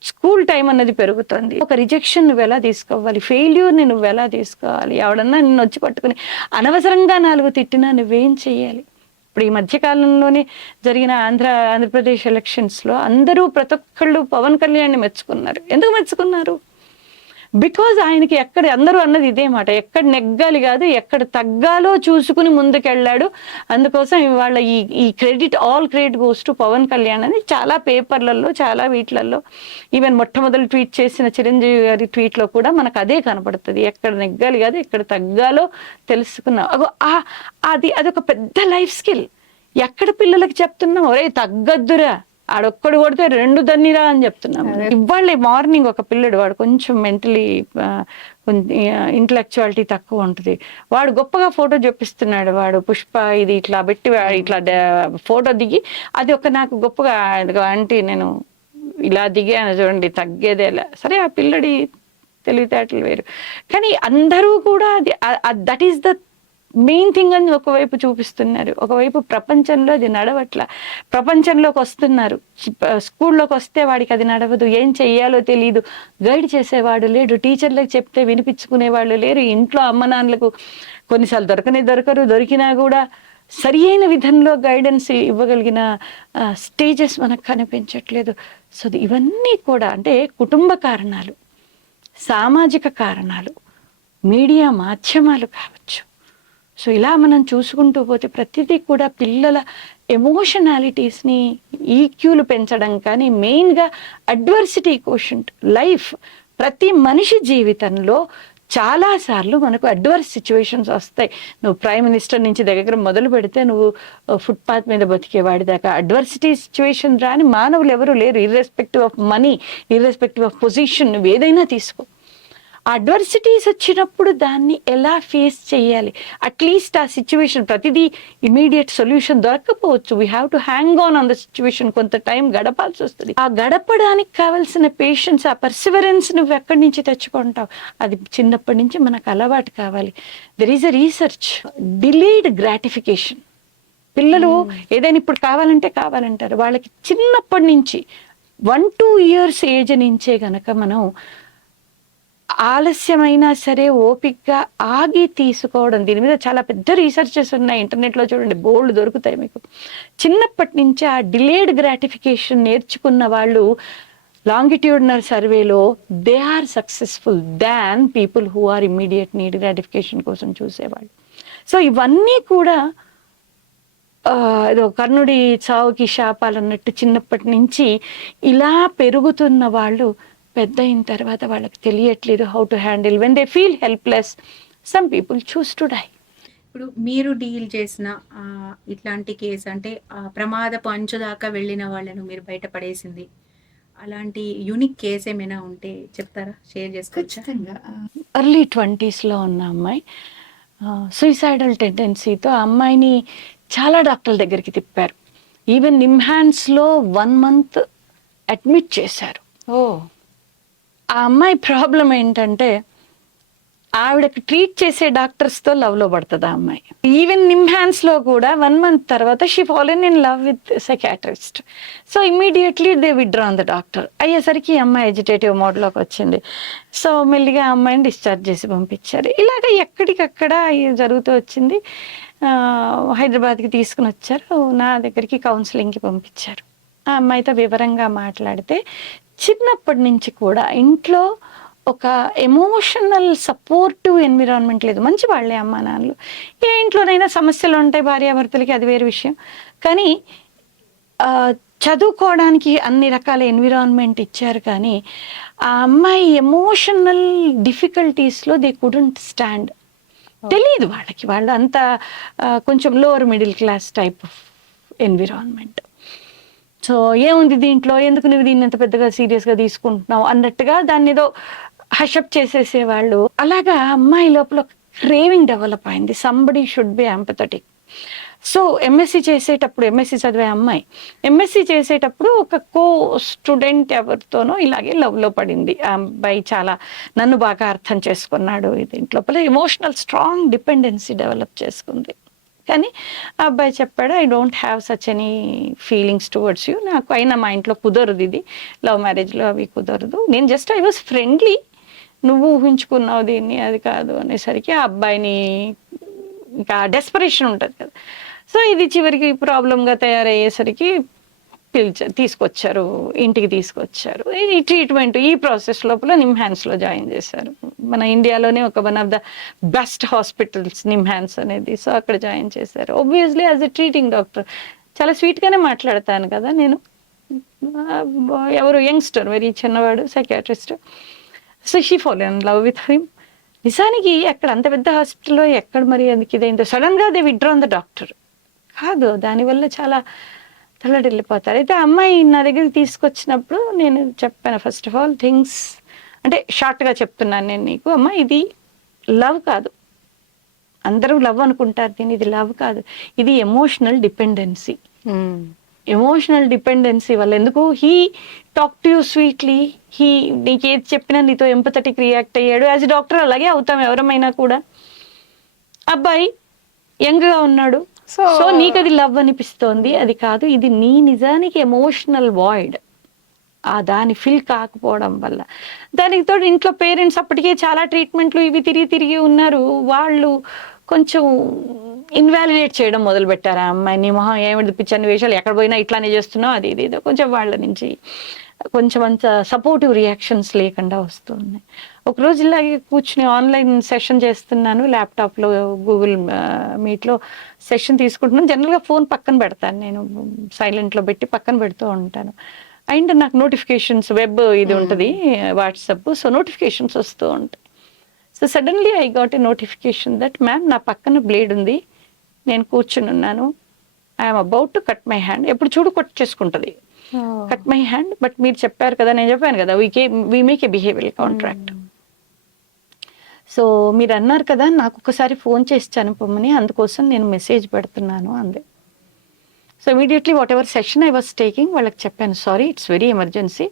స్కూల్ టైం అన్నది పెరుగుతుంది. ఒక రిజెక్షన్ నువ్వు ఎలా తీసుకోవాలి, ఫెయిల్యూర్ని నువ్వు ఎలా తీసుకోవాలి, ఎవడన్నా నిన్ను వచ్చి పట్టుకుని అనవసరంగా 4 తిట్టినా నువ్వేం చేయాలి. ఇప్పుడు ఈ మధ్యకాలంలోనే జరిగిన ఆంధ్రప్రదేశ్ ఎలక్షన్స్లో అందరూ ప్రతి ఒక్కళ్ళు పవన్ కళ్యాణ్ని మెచ్చుకున్నారు. ఎందుకు మెచ్చుకున్నారు? బికాజ్ ఆయనకి ఎక్కడ అందరూ అన్నది ఇదే మాట, ఎక్కడ నెగ్గాలి కాదు ఎక్కడ తగ్గాలో చూసుకుని ముందుకెళ్ళాడు. అందుకోసం ఇవాళ ఈ all credit goes to Pavan Kalyan అని చాలా పేపర్లలో చాలా వీటిలలో, ఈవెన్ మొట్టమొదటి ట్వీట్ చేసిన చిరంజీవి గారి ట్వీట్లో కూడా మనకు అదే కనపడుతుంది. ఎక్కడ నెగ్గాలి కాదు ఎక్కడ తగ్గాలో తెలుసుకున్నాం. అదొక పెద్ద లైఫ్ స్కిల్. ఎక్కడ పిల్లలకి చెప్తున్నాం, ఒరే తగ్గద్దురా, ఆడొక్కడు కొడితే 2 దన్నిరా అని చెప్తున్నాం. ఇవాళ మార్నింగ్ ఒక పిల్లడు, వాడు కొంచెం మెంటలీ ఇంటలెక్చువాలిటీ తక్కువ ఉంటుంది, వాడు గొప్పగా ఫోటో చూపిస్తున్నాడు. వాడు పుష్ప ఇది ఇట్లా పెట్టి ఇట్లా ఫోటో దిగి అది ఒక నాకు గొప్పగా ఆంటీ నేను ఇలా దిగాను చూడండి తగ్గేదేలా. సరే ఆ పిల్లడి తెలివితేటలు వేరు, కానీ అందరూ కూడా అది that is the main thing అని ఒకవైపు చూపిస్తున్నారు. ఒకవైపు ప్రపంచంలో అది నడవట్ల, ప్రపంచంలోకి వస్తున్నారు, స్కూల్లోకి వస్తే వాడికి అది నడవదు, ఏం చెయ్యాలో తెలియదు, గైడ్ చేసేవాడు లేడు, టీచర్లకు చెప్తే వినిపించుకునే వాళ్ళు లేరు, ఇంట్లో అమ్మ నాన్నలకు కొన్నిసార్లు దొరకరు, దొరికినా కూడా సరి అయిన విధంలో గైడెన్స్ ఇవ్వగలిగిన స్టేజెస్ మనకు కనిపించట్లేదు. సో ఇవన్నీ కూడా అంటే కుటుంబ కారణాలు, సామాజిక కారణాలు, మీడియా మాధ్యమాలు కావచ్చు. సో ఇలా మనం చూసుకుంటూ పోతే ప్రతిదీ కూడా పిల్లల ఎమోషనాలిటీస్ని ఈక్యూలు పెంచడం, కానీ మెయిన్గా అడ్వర్సిటీ కోషంట్ లైఫ్. ప్రతి మనిషి జీవితంలో చాలాసార్లు మనకు అడ్వర్స్ సిచ్యువేషన్స్ వస్తాయి. నువ్వు ప్రైమ్ మినిస్టర్ నుంచి దగ్గర మొదలు పెడితే నువ్వు ఫుట్పాత్ మీద బతికేవాడి దాకా అడ్వర్సిటీ సిచ్యువేషన్ రాని మానవులు ఎవరు లేరు. Irrespective of money, irrespective of position, నువ్వు ఏదైనా తీసుకో. అడ్వర్సిటీస్ వచ్చినప్పుడు దాన్ని ఎలా ఫేస్ చేయాలి, అట్లీస్ట్ ఆ సిచ్యువేషన్ ప్రతిదీ ఇమీడియట్ సొల్యూషన్ దొరకకపోవచ్చు. We have to hang on the situation, కొంత టైం గడపాల్సి వస్తుంది. ఆ గడపడానికి కావాల్సిన పేషెన్స్, ఆ పర్సివరెన్స్ నువ్వు ఎక్కడి నుంచి తెచ్చుకుంటావు, అది చిన్నప్పటి నుంచి మనకు అలవాటు కావాలి. There is a research, delayed gratification. పిల్లలు ఏదైనా ఇప్పుడు కావాలంటారు, వాళ్ళకి చిన్నప్పటి నుంచి 1-2 years ఏజ్ నుంచే గనక మనం ఆలస్యమైనా సరే ఓపికగా ఆగి తీసుకోవడం, దీని మీద చాలా పెద్ద రీసెర్చెస్ ఉన్నాయి, ఇంటర్నెట్లో చూడండి, బోల్డ్ దొరుకుతాయి మీకు. చిన్నప్పటి నుంచి ఆ డిలేడ్ గ్రాటిఫికేషన్ నేర్చుకున్న వాళ్ళు లాంగిట్యూడినల్ సర్వేలో they are successful than people who are immediate need gratification కోసం చూసేవాళ్ళు. సో ఇవన్నీ కూడా ఏదో కర్ణుడి చావుకి శాపాలు అన్నట్టు చిన్నప్పటి నుంచి ఇలా పెరుగుతున్న వాళ్ళు పెద్ద అయిన తర్వాత వాళ్ళకి తెలియట్లేదు how to handle when they feel helpless. Some people choose to die. ఇప్పుడు మీరు డీల్ చేసిన ఇట్లాంటి కేసు అంటే ప్రమాదపు అంచు దాకా వెళ్ళిన వాళ్ళను మీరు బయటపడేసింది, అలాంటి యూనిక్ కేసు ఏమైనా ఉంటే చెప్తారా, షేర్ చేసుకోవచ్చా? ఎర్లీ 20s ఉన్న అమ్మాయి సూసైడల్ టెండెన్సీతో ఆ అమ్మాయిని చాలా డాక్టర్ల దగ్గరికి తిప్పారు. ఈవెన్ నిమ్హాన్స్లో 1 month అడ్మిట్ చేశారు. ఆ అమ్మాయి ప్రాబ్లం ఏంటంటే ఆవిడకి ట్రీట్ చేసే డాక్టర్స్తో లవ్లో పడుతుంది ఆ అమ్మాయి. ఈవెన్ నిమ్హాన్స్లో కూడా 1 month తర్వాత she fallen in love with psychiatrist. So immediately they withdrawn the doctor. అయ్యేసరికి అమ్మాయి ఎజిటేటివ్ మోడ్లోకి వచ్చింది. సో మెల్లిగా ఆ అమ్మాయిని డిశ్చార్జ్ చేసి పంపించారు. ఇలాగ ఎక్కడికక్కడ జరుగుతూ వచ్చింది. హైదరాబాద్కి తీసుకుని వచ్చారు, నా దగ్గరికి కౌన్సిలింగ్కి పంపించారు. ఆ అమ్మాయితో వివరంగా మాట్లాడితే చిన్నప్పటి నుంచి కూడా ఇంట్లో ఒక ఎమోషనల్ సపోర్టివ్ ఎన్విరాన్మెంట్ లేదు. మంచి వాళ్ళే అమ్మా నాన్నలు, ఏ ఇంట్లోనైనా సమస్యలు ఉంటాయి భార్యాభర్తలకి, అది వేరే విషయం, కానీ చదువుకోవడానికి అన్ని రకాల ఎన్విరాన్మెంట్ ఇచ్చారు. కానీ ఆ అమ్మాయి ఎమోషనల్ డిఫికల్టీస్లో దే కుడెంట్ స్టాండ్. తెలియదు వాళ్ళకి, వాళ్ళు అంత కొంచెం lower middle clause type of environment. So ఏముంది దీంట్లో, ఎందుకు నువ్వు దీన్ని ఎంత పెద్దగా సీరియస్గా తీసుకుంటున్నావు అన్నట్టుగా దాన్ని ఏదో హషప్ చేసేసేవాళ్ళు. అలాగా అమ్మాయి లోపల క్రేవింగ్ డెవలప్ అయింది, somebody should be empathetic. So MSc చేసేటప్పుడు, ఎంఎస్సి చదివే అమ్మాయి ఎంఎస్సి చేసేటప్పుడు ఒక కో స్టూడెంట్ ఎవరితోనో ఇలాగే లవ్లో పడింది. ఆ అబ్బాయి చాలా నన్ను బాగా అర్థం చేసుకున్నాడు, దీంట్లోపల ఎమోషనల్ స్ట్రాంగ్ డిపెండెన్సీ డెవలప్ చేసుకుంది. కానీ ఆ అబ్బాయి చెప్పాడు, I don't have such any feelings towards you, నాకు అయినా మా ఇంట్లో కుదరదు, ఇది లవ్ మ్యారేజ్లో అవి కుదరదు, నేను జస్ట్ ఐ వాజ్ ఫ్రెండ్లీ, నువ్వు ఊహించుకున్నావు దీన్ని, అది కాదు అనేసరికి ఆ అబ్బాయిని ఇంకా డెస్పరేషన్ ఉంటుంది కదా. సో ఇది చివరికి ప్రాబ్లంగా తయారయ్యేసరికి తీసుకొచ్చారు, ఇంటికి తీసుకొచ్చారు. ఈ ట్రీట్మెంట్ ఈ ప్రాసెస్ లోపల నిమ్హాన్స్లో జాయిన్ చేశారు. మన ఇండియాలోనే ఒక 1 of the best hospitals NIMHANS అనేది. సో అక్కడ జాయిన్ చేశారు. Obviously as a treating doctor చాలా స్వీట్గానే మాట్లాడతాను కదా నేను. ఎవరు యంగ్స్టర్, వెరీ చిన్నవాడు, psychiatrist. So she fall in love with him. నిజానికి అక్కడ అంత పెద్ద హాస్పిటల్లో ఎక్కడ మరి అందుకు ఇదేంటో సడన్గా దే విత్డ్రాన్ ద డాక్టర్. కాదు, దానివల్ల చాలా తల్లడిల్లిపోతారు. అయితే ఆ అమ్మాయి నా దగ్గరికి తీసుకొచ్చినప్పుడు నేను చెప్పాను, ఫస్ట్ ఆఫ్ ఆల్ థింగ్స్ అంటే షార్ట్గా చెప్తున్నాను నేను నీకు, అమ్మ ఇది లవ్ కాదు, అందరూ లవ్ అనుకుంటారు దీన్ని, ఇది లవ్ కాదు, ఇది ఎమోషనల్ డిపెండెన్సీ. ఎమోషనల్ డిపెండెన్సీ వల్ల ఎందుకు, he talk to you sweetly, he నీకు ఏది చెప్పినా నీతో ఎంపథెటిక్ రియాక్ట్ అయ్యాడు. యాజ్ ఎ డాక్టర్ అలాగే అవుతాం ఎవరమైనా కూడా. అబ్బాయి యంగ్గా ఉన్నాడు, సో నీకు అది లవ్ అనిపిస్తోంది, అది కాదు, ఇది నీ నిజానికి ఎమోషనల్ వాయిడ్, ఆ దాని ఫిల్ కాకపోవడం వల్ల. దానికి తోడు ఇంట్లో పేరెంట్స్ అప్పటికే చాలా ట్రీట్మెంట్లు ఇవి తిరిగి ఉన్నారు, వాళ్ళు కొంచెం ఇన్వాలిడేట్ చేయడం మొదలు పెట్టారు. ఆ అమ్మాయి నీ మొహం ఏమిటి పిచ్చని వేషాలు, ఎక్కడ పోయినా ఇట్లానే చేస్తున్నావు, అది ఇది కొంచెం వాళ్ళ నుంచి కొంచెం అంత సపోర్టివ్ రియాక్షన్స్ లేకుండా వస్తున్నాయి. ఒకరోజు ఇలాగే కూర్చుని ఆన్లైన్ సెషన్ చేస్తున్నాను, ల్యాప్టాప్లో గూగుల్ మీట్లో సెషన్ తీసుకుంటున్నాను. జనరల్గా ఫోన్ పక్కన పెడతాను నేను, సైలెంట్లో పెట్టి పక్కన పెడుతూ ఉంటాను. అండ్ నాకు నోటిఫికేషన్స్ వెబ్ ఇది ఉంటుంది వాట్సాప్, సో నోటిఫికేషన్స్ వస్తూ ఉంటాయి. So suddenly I got a notification that ma'am నా పక్కన బ్లేడ్ ఉంది, నేను కూర్చుని ఉన్నాను, I'm about to cut my hand, ఎప్పుడు చూడు కట్ చేసుకుంటుంది, కట్ మై హ్యాండ్, బట్ మీరు చెప్పారు కదా, నేను చెప్పాను కదా, we make a behavioural contract, so మీరు అన్నారు కదా నాకు ఒకసారి ఫోన్ చేసి చనిపోమని, అందుకోసం నేను మెసేజ్ పెడుతున్నాను అంది. So immediately what ever session I was taking వాళ్ళకి చెప్పాను, సారీ ఇట్స్ వెరీ ఎమర్జెన్సీ,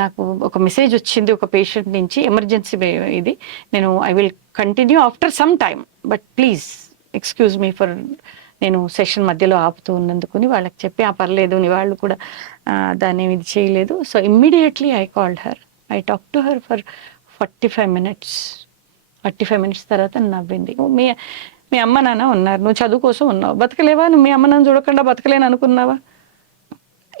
నాకు ఒక మెసేజ్ వచ్చింది ఒక పేషెంట్ నుంచి, ఎమర్జెన్సీ ఇది, నేను I will continue after some time, but please excuse me for, నేను సెషన్ మధ్యలో ఆపుతూ ఉన్నందుకుని వాళ్ళకి చెప్పి, పర్లేదు నీ వాళ్ళు కూడా దాన్ని ఇది చేయలేదు. So immediately I called her, I talk to her for 45 minutes తర్వాత నవ్వింది. మీ అమ్మ నాన్న ఉన్నారు, నువ్వు చదువు కోసం ఉన్నావు, బతకలేవా, నువ్వు మీ అమ్మ నాన్న చూడకుండా బతకలేను అనుకున్నావా,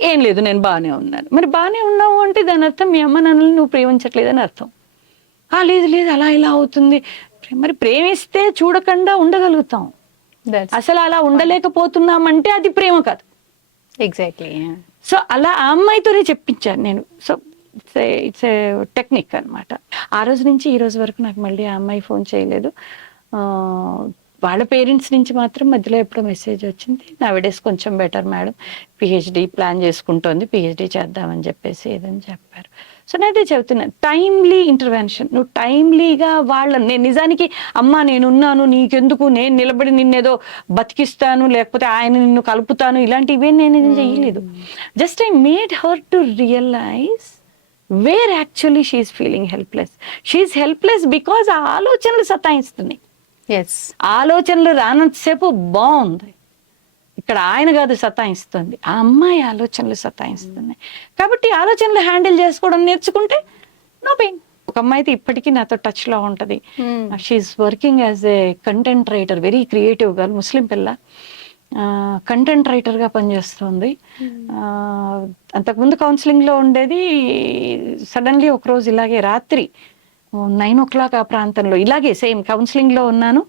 ఏం లేదు నేను బాగానే ఉన్నాను. మరి బాగానే ఉన్నావు అంటే దాని అర్థం మీ అమ్మ నాన్నని నువ్వు ప్రేమించట్లేదని అర్థం. లేదు లేదు అలా ఇలా అవుతుంది, మరి ప్రేమిస్తే చూడకుండా ఉండగలుగుతాం, అసలు అలా ఉండలేకపోతున్నామంటే అది ప్రేమ కాదు. ఎగ్జాక్ట్లీ. సో అలా ఆ అమ్మాయితోనే చెప్పించాను నేను. సో ఇట్స్ ఏ టెక్నిక్ అనమాట. ఆ రోజు నుంచి ఈ రోజు వరకు నాకు మళ్ళీ ఆ అమ్మాయి ఫోన్ చేయలేదు. వాళ్ళ పేరెంట్స్ నుంచి మాత్రం మధ్యలో ఎప్పుడో మెసేజ్ వచ్చింది, నావిడేస్ కొంచెం బెటర్ మేడం, పిహెచ్డి ప్లాన్ చేసుకుంటోంది, పిహెచ్డి చేద్దామని చెప్పేసి ఏదని చెప్పారు. సో నేను అదే చెబుతున్నాను, టైమ్లీ ఇంటర్వెన్షన్. నువ్వు టైమ్లీగా నేను నిజానికి అమ్మ నేనున్నాను నీకెందుకు, నేను నిలబడి నిన్నేదో బతికిస్తాను లేకపోతే ఆయన నిన్ను కలుపుతాను ఇలాంటివే నేను చేయలేదు. Just I made her to realize where actually she's feeling helpless. She's helpless because ఆ ఆలోచనలు సతాయిస్తున్నాయి. ఆలోచనలు రానంతసేపు బాగుంది, ఇక్కడ ఆయన కాదు సతాయిస్తుంది, ఆ అమ్మాయి ఆలోచనలు సతాయిస్తున్నాయి. కాబట్టి ఆలోచనలు హ్యాండిల్ చేసుకోవడం నేర్చుకుంటే నో పెయిన్. ఒక అమ్మాయి అయితే ఇప్పటికీ నాతో టచ్ లో ఉంటది. She's working as a content writer, very creative గా, ముస్లిం పిల్ల, కంటెంట్ రైటర్ గా పనిచేస్తుంది. అంతకుముందు కౌన్సిలింగ్ లో ఉండేది, సడన్లీ ఒక రోజు ఇలాగే రాత్రి 9 o'clock ఆ ప్రాంతంలో ఇలాగే సేమ్ కౌన్సిలింగ్లో ఉన్నాను,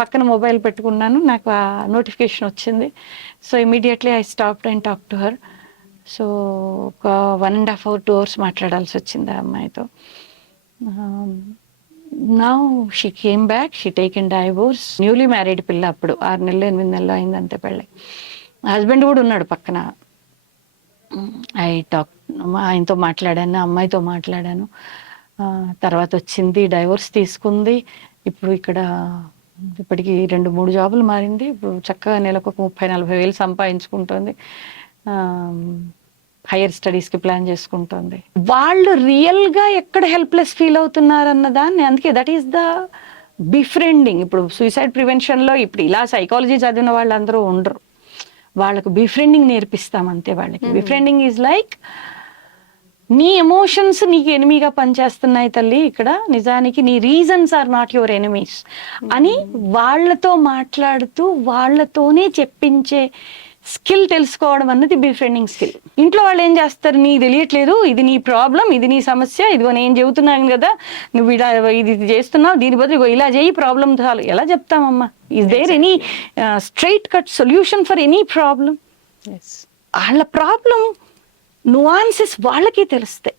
పక్కన మొబైల్ పెట్టుకున్నాను, నాకు ఆ నోటిఫికేషన్ వచ్చింది. So immediately I stopped and talk to her. So ఒక 1.5 hours 2 hours మాట్లాడాల్సి వచ్చింది ఆ అమ్మాయితో. Now she came back, she taken divorce, newly married పిల్ల, అప్పుడు 6 నెలలు 8 నెలలు అయింది అంతే పెళ్ళి. హస్బెండ్ కూడా ఉన్నాడు పక్కన. ఐ టాక్, ఆయనతో మాట్లాడాను, అమ్మాయితో మాట్లాడాను. తర్వాత వచ్చింది, డైవోర్స్ తీసుకుంది. ఇప్పుడు ఇప్పటికి 2-3 జాబులు మారింది. ఇప్పుడు చక్కగా నెలకు 30-40 వేలు సంపాదించుకుంటుంది. హైయర్ స్టడీస్కి ప్లాన్ చేసుకుంటుంది. వాళ్ళు రియల్గా ఎక్కడ హెల్ప్లెస్ ఫీల్ అవుతున్నారు అన్నదాన్ని, అందుకే దట్ ఈస్ ద బిఫ్రెండింగ్. ఇప్పుడు సూసైడ్ ప్రివెన్షన్లో ఇప్పుడు ఇలా సైకాలజీ చదివిన వాళ్ళందరూ ఉండరు, వాళ్ళకు బిఫ్రెండింగ్ నేర్పిస్తాం అంతే. వాళ్ళకి బిఫ్రెండింగ్ ఈజ్ లైక్, నీ ఎమోషన్స్ నీకు ఎనిమీగా పనిచేస్తున్నాయి తల్లి, ఇక్కడ నిజానికి నీ reasons are not your enemies అని వాళ్ళతో మాట్లాడుతూ వాళ్ళతోనే చెప్పించే స్కిల్ తెలుసుకోవడం అన్నది బిఫ్రెండింగ్ స్కిల్. ఇంట్లో వాళ్ళు ఏం చేస్తారు, నీకు తెలియట్లేదు, ఇది నీ ప్రాబ్లం, ఇది నీ సమస్య, ఇదిగో నేను చెబుతున్నాను కదా, నువ్వు ఇది చేస్తున్నావు, దీని బదులు ఇలా చేయి, ప్రాబ్లం చాలు. ఎలా చెప్తామమ్మా? Is there any straight cut solution for any problem? వాళ్ళ ప్రాబ్లం నువాన్సెస్ వాళ్ళకి తెలుస్తాయి.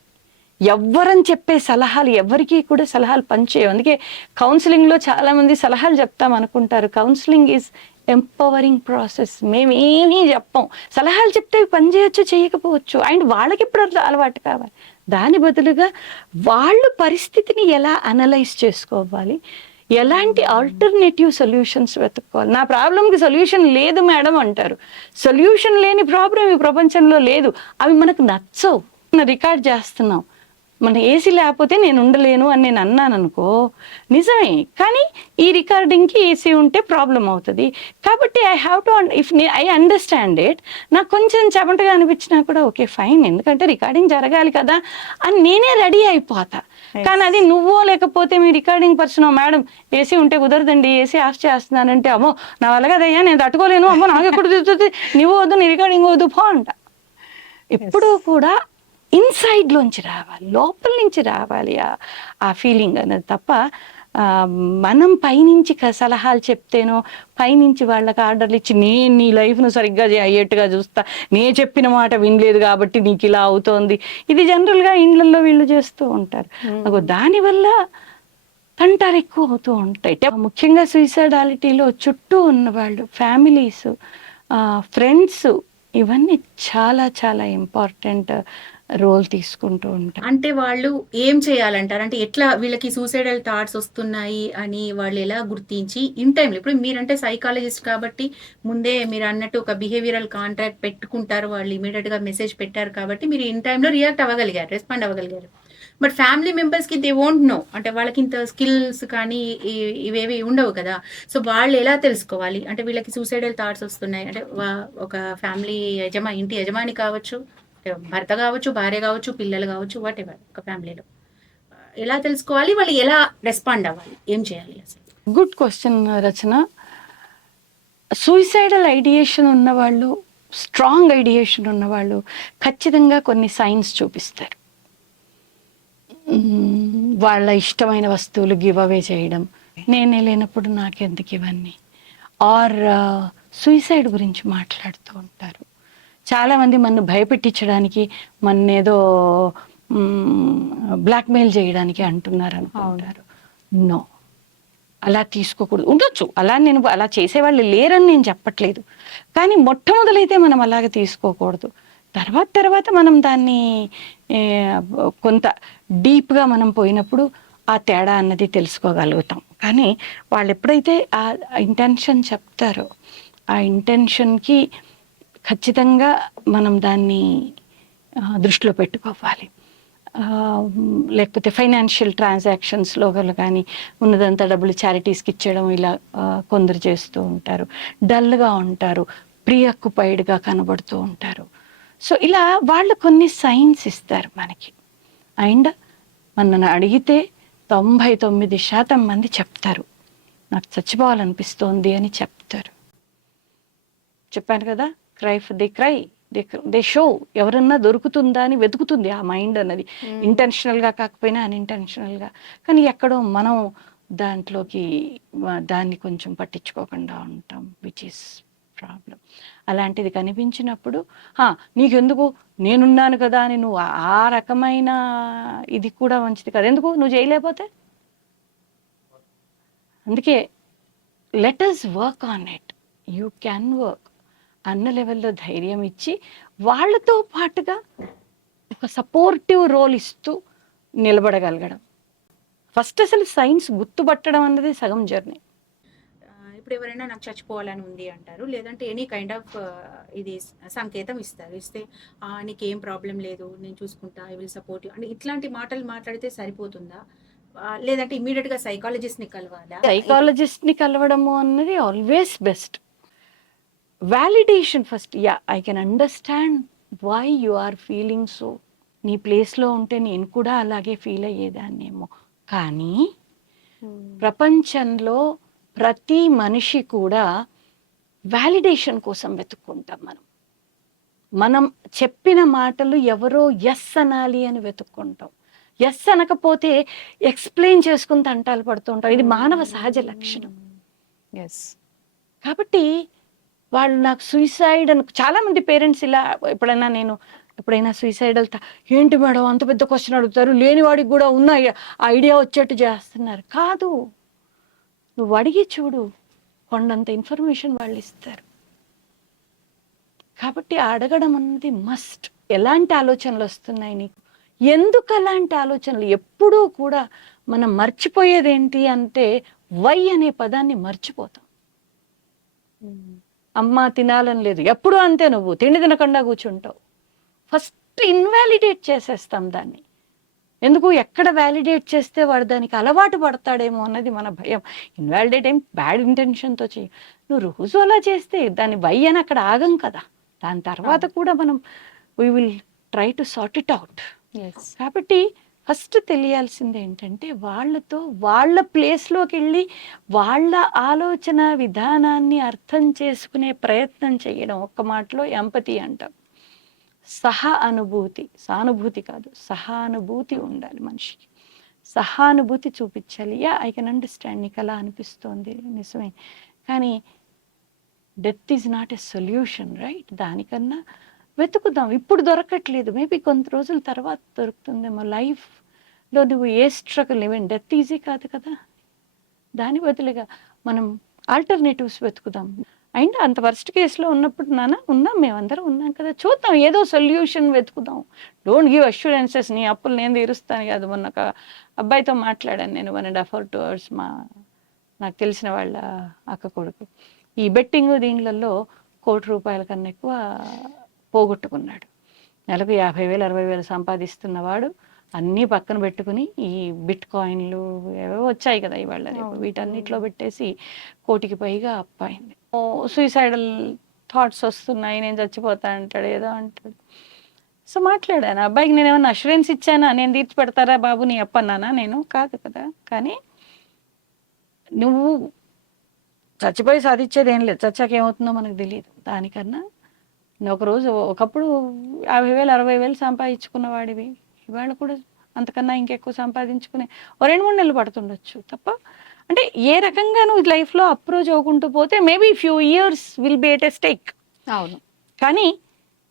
ఎవ్వరని చెప్పే సలహాలు ఎవరికి కూడా సలహాలు పనిచేయవు. అందుకే కౌన్సిలింగ్లో చాలా మంది సలహాలు చెప్తాం అనుకుంటారు. Counselling is empowering process. మేమేమీ చెప్పం, సలహాలు చెప్తే పని చేయొచ్చు చేయకపోవచ్చు, అండ్ వాళ్ళకి ఇప్పుడు అలవాటు కావాలి. దాని బదులుగా వాళ్ళు పరిస్థితిని ఎలా అనలైజ్ చేసుకోవాలి, ఎలాంటి ఆల్టర్నేటివ్ సొల్యూషన్స్ వెతుక్కోవాలి. నా ప్రాబ్లంకి సొల్యూషన్ లేదు మేడం అంటారు. సొల్యూషన్ లేని ప్రాబ్లం ఈ ప్రపంచంలో లేదు. అవి మనకు నచ్చవు. రికార్డ్ చేస్తున్నాం, మన ఏసీ లేకపోతే నేను ఉండలేను అని నేను అన్నాను అనుకో, నిజమే. కానీ ఈ రికార్డింగ్కి ఏసీ ఉంటే ప్రాబ్లం అవుతుంది. కాబట్టి I have to I understand it. నాకు కొంచెం చెమటగా అనిపించినా కూడా ఓకే ఫైన్, ఎందుకంటే రికార్డింగ్ జరగాలి కదా అని నేనే రెడీ అయిపోతా. కానీ అది నువ్వో లేకపోతే మీ రికార్డింగ్ పర్సన్, మేడం ఏసీ ఉంటే కుదరదండి, ఏసీ ఆఫ్ చేస్తున్నానంటే, అమ్మో నా వల్ల కదయ్యా నేను తట్టుకోలేను, అమ్మో నాకు ఎప్పుడు తిరుగుతుంది, నువ్వు వద్దు నీ రికార్డింగ్ వద్దు పో అంట. ఎప్పుడూ కూడా ఇన్సైడ్ లోంచి రావాలి, లోపల నుంచి రావాలి ఆ ఫీలింగ్ అనేది తప్ప మనం పైనుంచి సలహాలు చెప్తేనో, పైనుంచి వాళ్ళకి ఆర్డర్లు ఇచ్చి నేను నీ లైఫ్ను సరిగ్గా అయ్యేట్టుగా చూస్తా, నే చెప్పిన మాట వినలేదు కాబట్టి నీకు ఇలా అవుతోంది, ఇది జనరల్గా ఇండ్లలో వీళ్ళు చేస్తూ ఉంటారు. దానివల్ల తంటాలు ఎక్కువ అవుతూ ఉంటాయి. ముఖ్యంగా సూసైడాలిటీలో చుట్టూ ఉన్నవాళ్ళు, ఫ్యామిలీస్, ఫ్రెండ్స్, ఇవన్నీ చాలా చాలా ఇంపార్టెంట్ రోల్ తీసుకుంటూ ఉంటారు. అంటే వాళ్ళు ఏం చేయాలంటారు? అంటే ఎట్లా వీళ్ళకి సూసైడల్ థాట్స్ వస్తున్నాయి అని వాళ్ళు ఎలా గుర్తించి ఇన్ టైంలో, ఇప్పుడు మీరంటే సైకాలజిస్ట్ కాబట్టి ముందే మీరు అన్నట్టు ఒక బిహేవియరల్ కాంట్రాక్ట్ పెట్టుకుంటారు, వాళ్ళు ఇమీడియట్ గా మెసేజ్ పెట్టారు కాబట్టి మీరు ఇన్ టైంలో రియాక్ట్ అవ్వగలిగారు, రెస్పాండ్ అవ్వగలిగారు. బట్ ఫ్యామిలీ మెంబర్స్కి దే వోంట్ నో, అంటే వాళ్ళకి ఇంత స్కిల్స్ కానీ ఇవేవి ఉండవు కదా. సో వాళ్ళు ఎలా తెలుసుకోవాలి అంటే వీళ్ళకి సూసైడల్ థాట్స్ వస్తున్నాయి అంటే? ఒక ఫ్యామిలీ ఇంటి యజమాని కావచ్చు, భర్త కావచ్చు, భార్య కావచ్చు, పిల్లలు కావచ్చు, వాట్ ఎవర్, ఒక ఫ్యామిలీలో ఎలా తెలుసుకోవాలి, వాళ్ళు ఎలా రెస్పాండ్ అవ్వాలి, ఏం చేయాలి అసలు? గుడ్ క్వశ్చన్ రచన. సూసైడల్ ఐడియేషన్ ఉన్నవాళ్ళు, స్ట్రాంగ్ ఐడియేషన్ ఉన్నవాళ్ళు ఖచ్చితంగా కొన్ని సైన్స్ చూపిస్తారు. వాళ్ళ ఇష్టమైన వస్తువులు గివ్ అవే చేయడం, నేనే లేనప్పుడు నాకెందుకు ఇవన్నీ, ఆర్ సూసైడ్ గురించి మాట్లాడుతూ ఉంటారు. చాలామంది మన భయపెట్టించడానికి, మన్నేదో బ్లాక్మెయిల్ చేయడానికి అంటున్నారు అనుకుంటారు. నో, అలా తీసుకోకూడదు. ఉండొచ్చు, నేను అలా చేసేవాళ్ళు లేరని నేను చెప్పట్లేదు, కానీ మొట్టమొదలైతే మనం అలాగే తీసుకోకూడదు. తర్వాత మనం దాన్ని కొంత డీప్గా మనం పోయినప్పుడు ఆ తేడా అన్నది తెలుసుకోగలుగుతాం. కానీ వాళ్ళు ఎప్పుడైతే ఆ ఇంటెన్షన్ చెప్తారో, ఆ ఇంటెన్షన్కి ఖచ్చితంగా మనం దాన్ని దృష్టిలో పెట్టుకోవాలి. లేకపోతే ఫైనాన్షియల్ ట్రాన్సాక్షన్స్లో కానీ ఉన్నదంతా డబ్బులు చారిటీస్కి ఇచ్చేయడం, ఇలా కొందరు చేస్తూ ఉంటారు. డల్గా ఉంటారు, ప్రీఆక్యుపైడ్గా కనబడుతూ ఉంటారు. సో ఇలా వాళ్ళు కొన్ని సైన్స్ ఇస్తారు మనకి. అండ్ మనల్ని అడిగితే 99% మంది చెప్తారు నాకు చచ్చిపోవాలనిపిస్తోంది అని చెప్తారు. చెప్పాను కదా, క్రై దే షో. ఎవరన్నా దొరుకుతుందా అని వెతుకుతుంది ఆ మైండ్ అన్నది, ఇంటెన్షనల్గా కాకపోయినా అన్ఇంటెన్షనల్గా. కానీ ఎక్కడో మనం దాన్ని కొంచెం పట్టించుకోకుండా ఉంటాం, విచ్ ఈస్ ప్రాబ్లం. అలాంటిది కనిపించినప్పుడు నీకెందుకు, నేనున్నాను కదా అని నువ్వు ఆ రకమైన ఇది కూడా మంచిది కదా. ఎందుకు నువ్వు చేయలేకపోతే? అందుకే let us work on it, you can work అన్న లెవెల్లో ధైర్యం ఇచ్చి వాళ్ళతో పాటుగా ఒక సపోర్టివ్ రోల్ ఇస్తూ నిలబడగలగడం. ఫస్ట్ అసలు సైన్స్ గుర్తుపట్టడం అన్నది సగం జర్నీ. ఇప్పుడు ఎవరైనా నాకు చచ్చిపోవాలని ఉంది అంటారు, లేదంటే ఎనీ కైండ్ ఆఫ్ ఇది సంకేతం ఇస్తే నీకేం ప్రాబ్లం లేదు, నేను చూసుకుంటా, ఐ విల్ సపోర్ట్ యూ అంటే ఇట్లాంటి మాటలు మాట్లాడితే సరిపోతుందా, లేదంటే ఇమీడియట్ గా సైకాలజిస్ట్ ని కలవాలా? సైకాలజిస్ట్ ని కలవడము అన్నది always best. Validation first. I can understand why you are feeling so. నీ ప్లేస్లో ఉంటే నేను కూడా అలాగే ఫీల్ అయ్యేదాన్నేమో. కానీ ప్రపంచంలో ప్రతి మనిషి కూడా వ్యాలిడేషన్ కోసం వెతుక్కుంటాం. మనం చెప్పిన మాటలు ఎవరో ఎస్ అనాలి అని వెతుక్కుంటాం. ఎస్ అనకపోతే ఎక్స్ప్లెయిన్ చేసుకుని తంటాలు పడుతూ ఉంటాం. ఇది మానవ సహజ లక్షణం. ఎస్. కాబట్టి వాళ్ళు నాకు సూసైడ్ అని చాలామంది పేరెంట్స్ ఇలా ఎప్పుడైనా సూసైడల్ ఏంటి మేడం అంత పెద్ద క్వశ్చన్ అడుగుతారు, లేని వాడికి కూడా ఉన్న ఐడియా వచ్చేట్టు చేస్తున్నారు. కాదు, నువ్వు అడిగి చూడు, కొండంత ఇన్ఫర్మేషన్ వాళ్ళు ఇస్తారు. కాబట్టి అడగడం అన్నది మస్ట్. ఎలాంటి ఆలోచనలు వస్తున్నాయి నీకు, ఎందుకు అలాంటి ఆలోచనలు? ఎప్పుడూ కూడా మనం మర్చిపోయేది ఏంటి అంటే వై అనే పదాన్ని మర్చిపోతాం. అమ్మ తినాలని లేదు, ఎప్పుడు అంతే, నువ్వు తిండి తినకుండా కూర్చుంటావు. ఫస్ట్ ఇన్వాలిడేట్ చేసేస్తాం దాన్ని. ఎందుకు, ఎక్కడ వ్యాలిడేట్ చేస్తే వాడు దానికి అలవాటు పడతాడేమో అన్నది మన భయం. ఇన్వాలిడేట్ ఏం బ్యాడ్ ఇంటెన్షన్తో చెయ్యి, నువ్వు రోజు అలా చేస్తే దాన్ని వై అని అక్కడ ఆగం కదా. దాని తర్వాత కూడా మనం we will try to sort it out. కాబట్టి ఫస్ట్ తెలియాల్సింది ఏంటంటే వాళ్ళతో వాళ్ళ ప్లేస్లోకి వెళ్ళి వాళ్ళ ఆలోచన విధానాన్ని అర్థం చేసుకునే ప్రయత్నం చేయడం. ఒక్క మాటలో ఎంపతి అంటాం. సహానుభూతి, సానుభూతి కాదు, సహానుభూతి ఉండాలి మనిషికి. సహానుభూతి చూపించాలి. ఐ కెన్ అండర్స్టాండ్, నీకు అలా అనిపిస్తోంది, నిజమే. కానీ death is not a solution, right? దానికన్నా వెతుకుదాం. ఇప్పుడు దొరకట్లేదు, మేబీ కొంత రోజుల తర్వాత దొరుకుతుందేమో. లైఫ్లో నువ్వు ఏ స్ట్రగుల్, ఈవెన్ డెత్ ఈజీ కాదు కదా. దాని బదులుగా మనం ఆల్టర్నేటివ్స్ వెతుకుదాం. అండ్ అంత వర్స్ట్ కేసులో ఉన్నప్పుడు ఉన్నాం, మేమందరం ఉన్నాం కదా, చూద్దాం, ఏదో సొల్యూషన్ వెతుకుదాం. డోంట్ గివ్ అష్యూరెన్సెస్, నీ అప్పులు నేను తీరుస్తాను కాదు. మొన్న ఒక అబ్బాయితో మాట్లాడాను నేను 1.5 or 2 hours, నాకు తెలిసిన వాళ్ళ అక్క కొడుకు. ఈ బెట్టింగ్ దీనిలలో ₹1,00,00,000 కన్నా ఎక్కువ పోగొట్టుకున్నాడు. నెలకు 50,000 60,000 సంపాదిస్తున్నవాడు అన్నీ పక్కన పెట్టుకుని ఈ బిట్ కాయిన్లు ఏవో వచ్చాయి కదా ఇవాళ రేపు, వీటన్నిటిలో పెట్టేసి 1,00,00,000కి పైగా అప్పయింది. సూసైడల్ థాట్స్ వస్తున్నాయి, నేను చచ్చిపోతా అంటాడు, ఏదో అంటాడు. సో మాట్లాడాను అబ్బాయికి, నేను ఏమన్నా అష్యూరెన్స్ ఇచ్చానా, నేను తీర్చి పెడతారా బాబు నీ అప్పన్నానా? నేను కాదు కదా. కానీ నువ్వు చచ్చిపోయి సాధించేది ఏం లేదు, చచ్చాక ఏమవుతుందో మనకు తెలియదు. దానికన్నా ఒకప్పుడు 50,000 60,000 సంపాదించుకున్న వాడివి ఇవాళ కూడా అంతకన్నా ఇంకెక్కువ సంపాదించుకునే 2-3 నెలలు పడుతుండొచ్చు తప్ప. అంటే ఏ రకంగా నువ్వు లైఫ్లో అప్రోచ్ అవ్వకుంటూ పోతే maybe few years will be at a stake. అవును. కానీ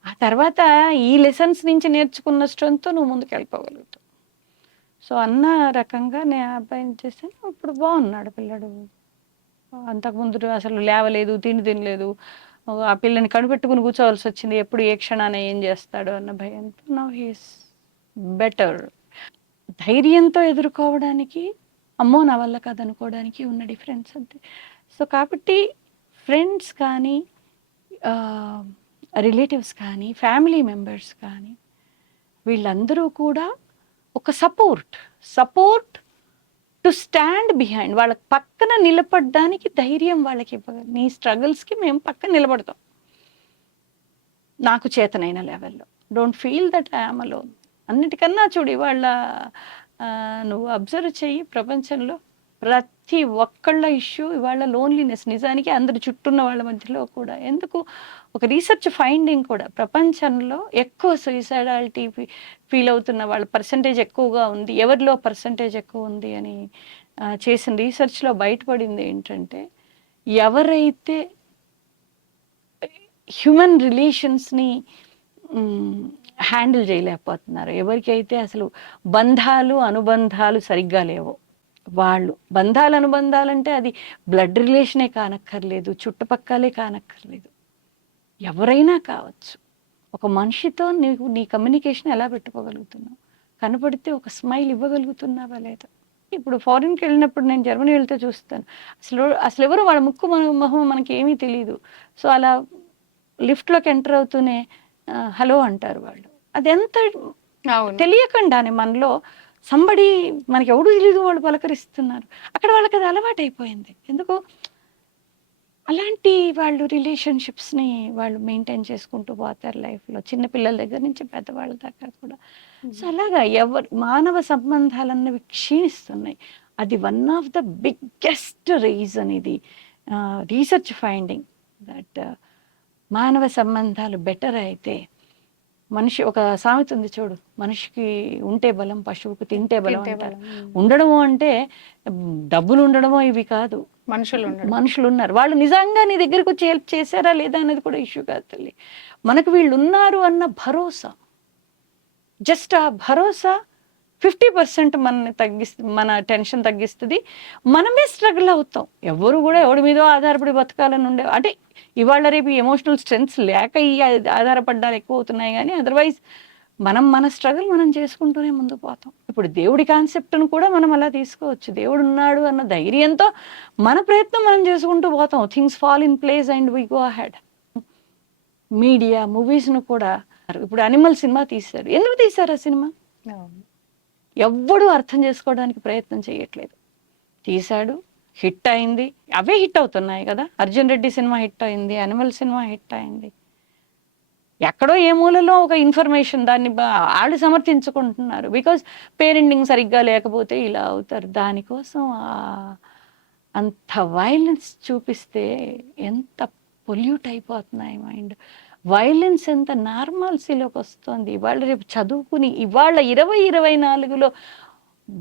ఆ తర్వాత ఈ లెసన్స్ నుంచి నేర్చుకున్న స్ట్రెంగ్త్తో నువ్వు ముందుకు వెళ్ళిపోగలుగుతావు. సో అన్న రకంగా నేను అబ్బాయిని చేశాను. ఇప్పుడు బాగున్నాడు పిల్లడు. అంతకుముందు అసలు లేవలేదు, తినలేదు, ఆ పిల్లని కనిపెట్టుకుని కూర్చోవలసి వచ్చింది, ఎప్పుడు ఏ క్షణాన ఏం చేస్తాడో అన్న భయంతో. Now he's better. ధైర్యంతో ఎదుర్కోవడానికి, అమ్మో నా వల్ల కాదనుకోవడానికి ఉన్న డిఫరెన్స్ అంతే. సో కాబట్టి ఫ్రెండ్స్ కానీ, రిలేటివ్స్ కానీ, ఫ్యామిలీ మెంబర్స్ కానీ, వీళ్ళందరూ కూడా ఒక సపోర్ట్ టు స్టాండ్ బిహైండ్, వాళ్ళ పక్కన నిలబడడానికి ధైర్యం వాళ్ళకి ఇవ్వగలరు. నీ స్ట్రగుల్స్కి మేము పక్కన నిలబడతాం నాకు చేతనైన లెవెల్లో. Don't feel that I'm alone. అన్నిటికన్నా చూడు ఇవాళ నువ్వు అబ్జర్వ్ చెయ్యి, ప్రపంచంలో ప్రతి ఒక్కళ్ళ ఇష్యూ ఇవాళ లోన్లీనెస్. నిజానికి అందరు చుట్టూన్న వాళ్ళ మధ్యలో కూడా. ఎందుకు, ఒక రీసెర్చ్ ఫైండింగ్ కూడా, ప్రపంచంలో ఎక్కువ సూసైడాలిటీ ఫీల్ అవుతున్న వాళ్ళ పర్సంటేజ్ ఎక్కువగా ఉంది, ఎవరిలో పర్సంటేజ్ ఎక్కువ ఉంది అని చేసిన రీసెర్చ్లో బయటపడింది ఏంటంటే, ఎవరైతే హ్యూమన్ రిలేషన్స్ని హ్యాండిల్ చేయలేకపోతున్నారు, ఎవరికైతే అసలు బంధాలు అనుబంధాలు సరిగ్గా లేవో, వాళ్ళు బంధాలు అనుబంధాలంటే అది బ్లడ్ రిలేషనే కానక్కర్లేదు, చుట్టుపక్కలే కానక్కర్లేదు, ఎవరైనా కావచ్చు. ఒక మనిషితో నీ కమ్యూనికేషన్ ఎలా పెట్టుకోగలుగుతున్నావు? కనపడితే ఒక స్మైల్ ఇవ్వగలుగుతున్నావా లేదా? ఇప్పుడు ఫారిన్కి వెళ్ళినప్పుడు, నేను జర్మనీ వెళ్తే చూస్తాను, అసలు ఎవరు వాళ్ళ ముక్కు మొహం మనకి ఏమీ తెలియదు. సో అలా లిఫ్ట్లోకి ఎంటర్ అవుతూనే హలో అంటారు వాళ్ళు. అది ఎంత తెలియకుండానే మనలో సంబడి, మనకి ఎవడు తెలియదు వాళ్ళు పలకరిస్తున్నారు. అక్కడ వాళ్ళకి అది అలవాటు అయిపోయింది. ఎందుకు, అలాంటి వాళ్ళు రిలేషన్షిప్స్ని వాళ్ళు మెయింటైన్ చేసుకుంటూ పోతారు లైఫ్లో, చిన్నపిల్లల దగ్గర నుంచి పెద్దవాళ్ళ దాకా కూడా. సో అలాగా మానవ సంబంధాలన్నవి క్షీణిస్తున్నాయి. అది one of the biggest reason. ఇది రీసెర్చ్ ఫైండింగ్ దట్ మానవ సంబంధాలు బెటర్ అయితే మనిషి, ఒక సామెత ఉంది చూడు, మనిషికి ఉంటే బలం, పశువుకు తింటే బలం అంటారు. ఉండడము అంటే డబ్బులు ఉండడమో ఇవి కాదు, మనుషులు ఉన్నారు. వాళ్ళు నిజంగా నీ దగ్గరకు వచ్చి హెల్ప్ చేశారా లేదా అనేది కూడా ఇష్యూ కాదు తల్లి. మనకు వీళ్ళు ఉన్నారు అన్న భరోసా, జస్ట్ ఆ భరోసా 50% మనని మన టెన్షన్ తగ్గిస్తుంది. మనమే స్ట్రగుల్ అవుతాం. ఎవరు కూడా ఎవడి మీదో ఆధారపడి బతకాలని ఉండే, అంటే ఇవాళ రేపు ఎమోషనల్ స్ట్రెంగ్స్ లేక ఈ ఆధారపడ్డాలు ఎక్కువ అవుతున్నాయి, కానీ అదర్వైజ్ మన స్ట్రగుల్ మనం చేసుకుంటూనే ముందుకు పోతాం. ఇప్పుడు దేవుడి కాన్సెప్ట్ను కూడా మనం అలా తీసుకోవచ్చు. దేవుడు ఉన్నాడు అన్న ధైర్యంతో మన ప్రయత్నం మనం చేసుకుంటూ పోతాం. Things fall in place and we go ahead. Media మూవీస్ను కూడా, ఇప్పుడు అనిమల్ సినిమా తీశారు. ఎందుకు తీశారు ఆ సినిమా? ఎవ్వడూ అర్థం చేసుకోవడానికి ప్రయత్నం చేయట్లేదు. తీశాడు, హిట్ అయింది. అవే హిట్ అవుతున్నాయి కదా. అర్జున్ రెడ్డి సినిమా హిట్ అయింది, అనిమల్ సినిమా హిట్ అయింది. ఎక్కడో ఏ మూలలో ఒక ఇన్ఫర్మేషన్ దాన్ని వాళ్ళు సమర్థించుకుంటున్నారు. బికాజ్ పేరెంటింగ్ సరిగ్గా లేకపోతే ఇలా అవుతారు. దానికోసం అంత వైలెన్స్ చూపిస్తే ఎంత పొల్యూట్ అయిపోతున్నాయి మైండ్. వైలెన్స్ ఎంత నార్మల్సీలోకి వస్తుంది. ఇవాళ రేపు చదువుకుని ఇవాళ 2024లో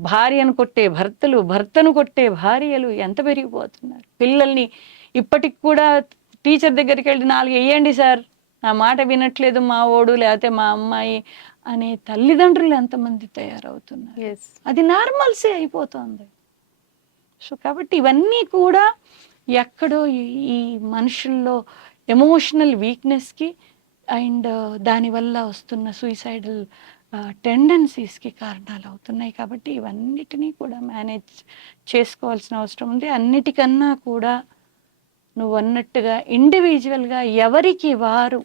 భార్యను కొట్టే భర్తలు, భర్తను కొట్టే భార్యలు ఎంత పెరిగిపోతున్నారు. పిల్లల్ని ఇప్పటికి కూడా టీచర్ దగ్గరికి వెళ్ళి 4 వేయండి సార్, నా మాట వినట్లేదు మా ఓడు లేకపోతే మా అమ్మాయి అనే తల్లిదండ్రులు ఎంతమంది తయారవుతున్నారు. అది నార్మల్సీ అయిపోతుంది. సో కాబట్టి ఇవన్నీ కూడా ఎక్కడో ఈ మనుషుల్లో ఎమోషనల్ వీక్నెస్కి అండ్ దానివల్ల వస్తున్న సూయిసైడల్ టెండెన్సీస్కి కారణాలు అవుతున్నాయి. కాబట్టి ఇవన్నిటినీ కూడా మేనేజ్ చేసుకోవాల్సిన అవసరం ఉంది. అన్నిటికన్నా కూడా నువ్వు అన్నట్టుగా ఇండివిజువల్గా ఎవరికి వారు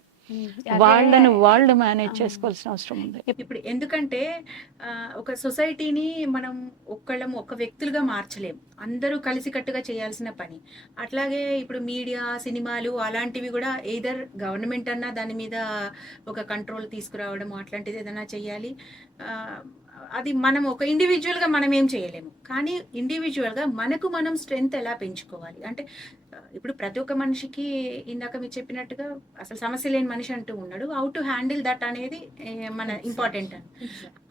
వాళ్ళను వాళ్ళు మేనేజ్ చేసుకోవాల్సిన అవసరం ఉంది. ఇప్పుడు ఎందుకంటే ఒక సొసైటీని మనం ఒక వ్యక్తులుగా మార్చలేం. అందరూ కలిసికట్టుగా చేయాల్సిన పని. అట్లాగే ఇప్పుడు మీడియా, సినిమాలు అలాంటివి కూడా ఎయిదర్ గవర్నమెంట్ అన్నా దాని మీద ఒక కంట్రోల్ తీసుకురావడం అట్లాంటిది ఏదైనా చేయాలి. అది మనం ఒక ఇండివిజువల్గా మనం ఏం చేయలేము. కానీ ఇండివిజువల్గా మనం స్ట్రెంగ్త్ ఎలా పెంచుకోవాలి అంటే, ఇప్పుడు ప్రతి ఒక్క మనిషికి ఇందాక మీరు చెప్పినట్టుగా అసలు సమస్య లేని మనిషి అంటూ ఉన్నాడు. హౌ టు హ్యాండిల్ దట్ అనేది మన ఇంపార్టెంట్ అని.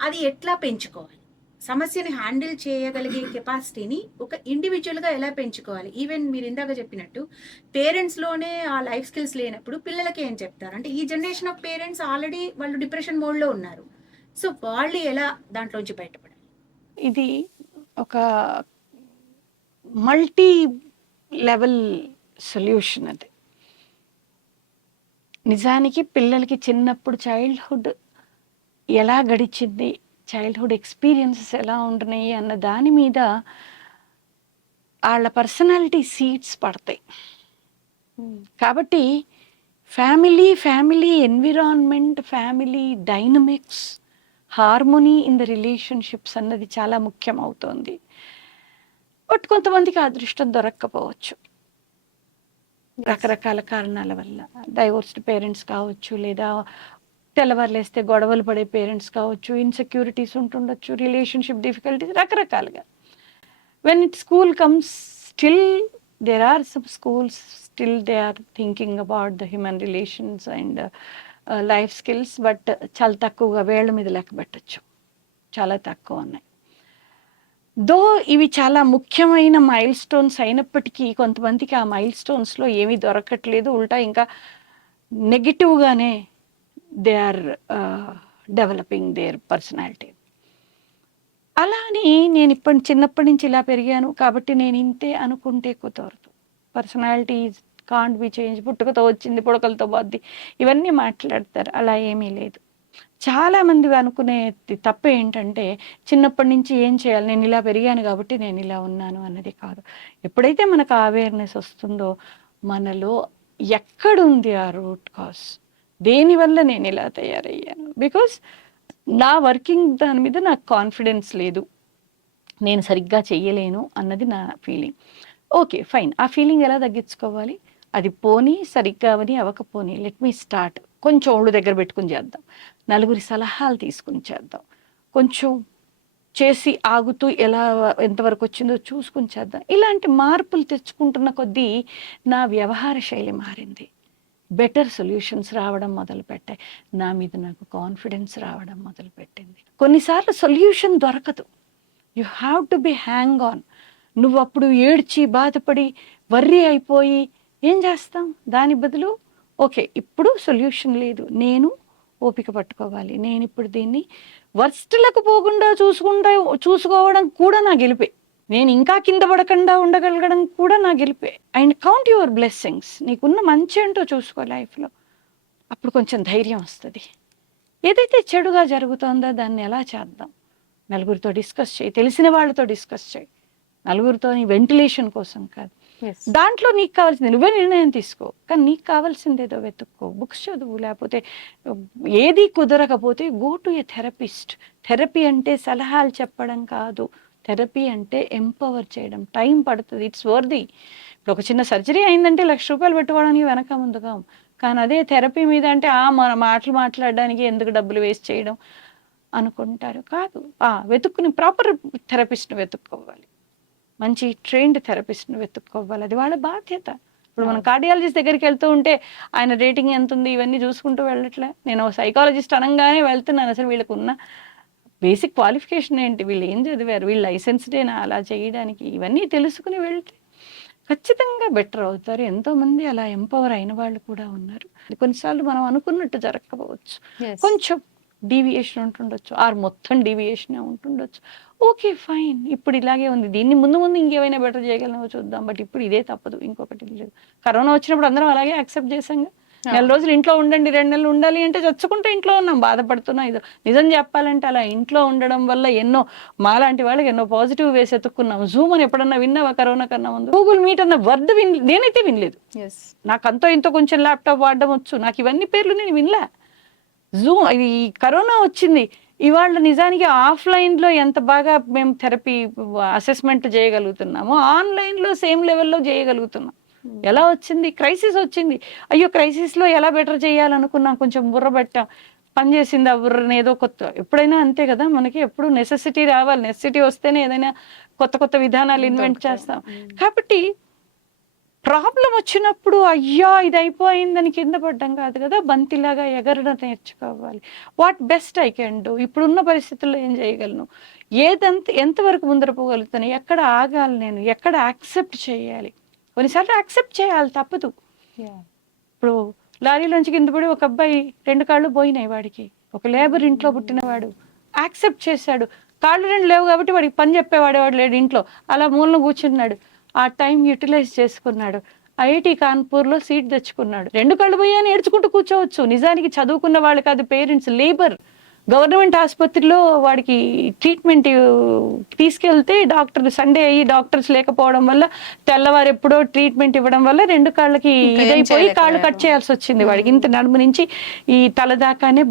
అది ఎట్లా పెంచుకోవాలి, సమస్యని హ్యాండిల్ చేయగలిగే కెపాసిటీని ఒక ఇండివిజువల్గా ఎలా పెంచుకోవాలి. ఈవెన్ మీరు ఇందాక చెప్పినట్టు పేరెంట్స్లోనే ఆ లైఫ్ స్కిల్స్ లేనప్పుడు పిల్లలకి ఏం చెప్తారు అంటే, ఈ జనరేషన్ ఆఫ్ పేరెంట్స్ ఆల్రెడీ వాళ్ళు డిప్రెషన్ మోడ్లో ఉన్నారు. సో వాళ్ళు ఎలా దాంట్లోంచి బయటపడాలి? ఇది ఒక మల్టీ లెవెల్ సొల్యూషన్. అది నిజానికి పిల్లలకి చిన్నప్పుడు చైల్డ్హుడ్ ఎలా గడిచింది, చైల్డ్హుడ్ ఎక్స్పీరియన్సెస్ ఎలా ఉంటున్నాయి అన్న దాని మీద వాళ్ళ పర్సనాలిటీ సీడ్స్ పడతాయి. కాబట్టి family environment, family dynamics, harmony in the relationships అన్నది చాలా ముఖ్యం అవుతుంది. బట్ కొంతమందికి అదృష్టం దొరక్కపోవచ్చు రకరకాల కారణాల వల్ల. డైవోర్స్డ్ పేరెంట్స్ కావచ్చు, లేదా తెల్లవారులేస్తే గొడవలు పడే పేరెంట్స్ కావచ్చు, ఇన్సెక్యూరిటీస్ ఉంటుండొచ్చు, రిలేషన్షిప్ డిఫికల్టీస్ రకరకాలుగా. When it school comes, still there are some schools still they are thinking about the human relations and life skills, but చాలా తక్కువగా వేళ్ళ మీద లెక్క పెట్టచ్చు, చాలా తక్కువ ఉన్నాయి. దో ఇవి చాలా ముఖ్యమైన మైల్ స్టోన్స్ అయినప్పటికీ కొంతమందికి ఆ మైల్ స్టోన్స్లో ఏమీ దొరకట్లేదు. ఉల్టా ఇంకా నెగిటివ్గానే they are developing their personality. అలా అని నేను చిన్నప్పటి నుంచి ఇలా పెరిగాను కాబట్టి నేను ఇంతే అనుకుంటే కుదరదు. Personality can't be change. పుట్టుకతో వచ్చింది పుడకలతో పోద్ది, ఇవన్నీ మాట్లాడతారు. అలా ఏమీ లేదు. చాలామంది అనుకునే తప్పు ఏంటంటే, చిన్నప్పటి నుంచి ఏం చేయాలి, నేను ఇలా పెరిగాను కాబట్టి నేను ఇలా ఉన్నాను అన్నది కాదు. ఎప్పుడైతే మనకు అవేర్నెస్ వస్తుందో మనలో ఎక్కడుంది ఆ రూట్ కాజ్, దేనివల్ల నేను ఇలా తయారయ్యాను, బికాస్ నా వర్కింగ్ దాని మీద నాకు కాన్ఫిడెన్స్ లేదు, నేను సరిగ్గా చెయ్యలేను అన్నది నా ఫీలింగ్. ఓకే ఫైన్, ఆ ఫీలింగ్ ఎలా తగ్గించుకోవాలి? అది పోనీ, సరిగ్గా అవని అవ్వకపోని, లెట్ మీ స్టార్ట్. కొంచెం ఒళ్ళు దగ్గర పెట్టుకుని చేద్దాం, నలుగురి సలహాలు తీసుకుని చేద్దాం, కొంచెం చేసి ఆగుతూ ఎలా ఎంతవరకు వచ్చిందో చూసుకుని చేద్దాం. ఇలాంటి మార్పులు తెచ్చుకుంటున్న కొద్దీ నా వ్యవహార శైలి మారింది, బెటర్ సొల్యూషన్స్ రావడం మొదలుపెట్టాయి, నా మీద నాకు కాన్ఫిడెన్స్ రావడం మొదలుపెట్టింది. కొన్నిసార్లు సొల్యూషన్ దొరకదు, you have to be hang on. నువ్వు అప్పుడు ఏడ్చి బాధపడి వర్రీ అయిపోయి ఏం చేస్తాం? దాని బదులు ఓకే ఇప్పుడు సొల్యూషన్ లేదు, నేను ఓపిక పట్టుకోవాలి, నేను ఇప్పుడు దీన్ని వర్స్ట్లకు పోకుండా చూసుకోవడం కూడా నా గెలిపే. నేను ఇంకా కింద పడకుండా ఉండగలగడం కూడా నా గెలిపే. And count your blessings. నీకున్న మంచి ఏంటో చూసుకో లైఫ్లో. అప్పుడు కొంచెం ధైర్యం వస్తుంది. ఏదైతే చెడుగా జరుగుతుందో దాన్ని ఎలా చేద్దాం, నలుగురితో డిస్కస్ చేయి, తెలిసిన వాళ్ళతో డిస్కస్ చేయి. నలుగురితో నీ వెంటిలేషన్ కోసం కాదు. దాంట్లో నీకు కావాల్సింది నువ్వే నిర్ణయం తీసుకో, కానీ నీకు కావాల్సింది ఏదో వెతుక్కో. బుక్స్ చదువు, లేకపోతే ఏది కుదరకపోతే go to a therapist. Therapy అంటే సలహాలు చెప్పడం కాదు, థెరపీ అంటే ఎంపవర్ చేయడం. టైం పడుతుంది, ఇట్స్ వర్ది. ఇప్పుడు ఒక చిన్న సర్జరీ అయిందంటే ₹1,00,000 పెట్టుకోవడానికి వెనక ముందుగా. కానీ అదే థెరపీ మీద అంటే మన మాటలు మాట్లాడడానికి ఎందుకు డబ్బులు వేస్ట్ చేయడం అనుకుంటారు. కాదు, వెతుక్కుని ప్రాపర్ థెరపిస్ట్ని వెతుక్కోవాలి, మంచి ట్రైన్డ్ థెరపిస్ట్ని వెతుక్కోవాలి. అది వాళ్ళ బాధ్యత. ఇప్పుడు మనం కార్డియాలజిస్ట్ దగ్గరికి వెళ్తూ ఉంటే ఆయన రేటింగ్ ఎంత ఉంది ఇవన్నీ చూసుకుంటూ వెళ్ళట్లే. నేను సైకాలజిస్ట్ అనగానే వెళ్తున్నాను. అసలు వీళ్ళకు ఉన్న బేసిక్ క్వాలిఫికేషన్ ఏంటి, వీళ్ళు ఏం చదివారు, వీళ్ళు లైసెన్స్డేనా అలా చేయడానికి, ఇవన్నీ తెలుసుకుని వెళ్తే ఖచ్చితంగా బెటర్ అవుతారు. ఎంతోమంది అలా ఎంపవర్ అయిన వాళ్ళు కూడా ఉన్నారు. కొన్నిసార్లు మనం అనుకున్నట్టు జరగకపోవచ్చు, కొంచెం డీవియేషన్ ఉంటుండొచ్చు, మొత్తం డీవియేషన్ ఉంటుండొచ్చు. ఓకే ఫైన్, ఇప్పుడు ఇలాగే ఉంది, దీన్ని ముందు ఇంకేమైనా బెటర్ చేయగలమో చూద్దాం. బట్ ఇప్పుడు ఇదే తప్పదు, ఇంకొకటి లేదు. కరోనా వచ్చినప్పుడు అందరం అలాగే యాక్సెప్ట్ చేసాంగా. 4 రోజులు ఇంట్లో ఉండండి, 2 నెలలు ఉండాలి అంటే చచ్చుకుంటే ఇంట్లో ఉన్నాం, బాధపడుతున్నాం. ఇది నిజం చెప్పాలంటే అలా ఇంట్లో ఉండడం వల్ల ఎన్నో మాలాంటి వాళ్ళకి ఎన్నో పాజిటివ్ వేస్ ఎత్తుక్కున్నాం. జూమ్ అని ఎప్పుడన్నా విన్నావా కరోనా కన్నా ముందు? గూగుల్ మీట్ అన్న వర్డ్ నేనైతే వినలేదు. నాకు అంతో ఇంతో కొంచెం ల్యాప్టాప్ వాడడం వచ్చు, నాకు ఇవన్నీ పేర్లు నేను వినలే. జూమ్, ఇది కరోనా వచ్చింది ఇవాళ నిజానికి ఆఫ్లైన్లో ఎంత బాగా మేము థెరపీ అసెస్మెంట్ చేయగలుగుతున్నామో ఆన్లైన్లో సేమ్ లెవెల్లో చేయగలుగుతున్నాం. ఎలా వచ్చింది? క్రైసిస్ వచ్చింది. అయ్యో క్రైసిస్లో ఎలా బెటర్ చేయాలనుకున్నాం, కొంచెం బుర్ర పెట్టాం, పనిచేసింది ఆ బుర్రని. ఏదో కొత్త, ఎప్పుడైనా అంతే కదా, మనకి ఎప్పుడు నెసెసిటీ రావాలి, నెసెసిటీ వస్తేనే ఏదైనా కొత్త విధానాలు ఇన్వెంట్ చేస్తాం. కాబట్టి ప్రాబ్లం వచ్చినప్పుడు అయ్యా ఇది అయిపోయిందని కింద పడ్డం కాదు కదా, బంతిలాగా ఎగరడం నేర్చుకోవాలి. What best I can do, ఇప్పుడున్న పరిస్థితుల్లో ఏం చేయగలను, ఎంతవరకు ముందరపోగలుగుతాను, ఎక్కడ ఆగాలి, నేను ఎక్కడ యాక్సెప్ట్ చేయాలి. కొన్నిసార్లు యాక్సెప్ట్ చేయాలి, తప్పదు. ఇప్పుడు లారీలోంచి కింద పడి ఒక అబ్బాయి 2 కాళ్ళు పోయినాయి వాడికి, ఒక లేబర్ ఇంట్లో పుట్టినవాడు యాక్సెప్ట్ చేశాడు. కాళ్ళు 2 లేవు కాబట్టి వాడికి పని చెప్పేవాడేవాడు లేడు ఇంట్లో, అలా మూలన కూర్చున్నాడు. ఆ టైం యూటిలైజ్ చేసుకున్నాడు, ఐఐటి కాన్పూర్లో సీట్ తెచ్చుకున్నాడు. 2 కళ్ళు పోయాని ఏడ్చుకుంటూ కూర్చోవచ్చు. నిజానికి చదువుకున్న వాళ్ళు కాదు, పేరెంట్స్, లేబర్. గవర్నమెంట్ ఆసుపత్రిలో వాడికి ట్రీట్మెంట్ తీసుకెళ్తే డాక్టర్ సండే అయ్యి డాక్టర్స్ లేకపోవడం వల్ల తెల్లవారు ఎప్పుడో ట్రీట్మెంట్ ఇవ్వడం వల్ల 2 కాళ్ళకి ఇదైపోయి కాళ్ళు కట్ చేయాల్సి వచ్చింది వాడికి. ఇంత నడుము నుంచి ఈ తల దాకానే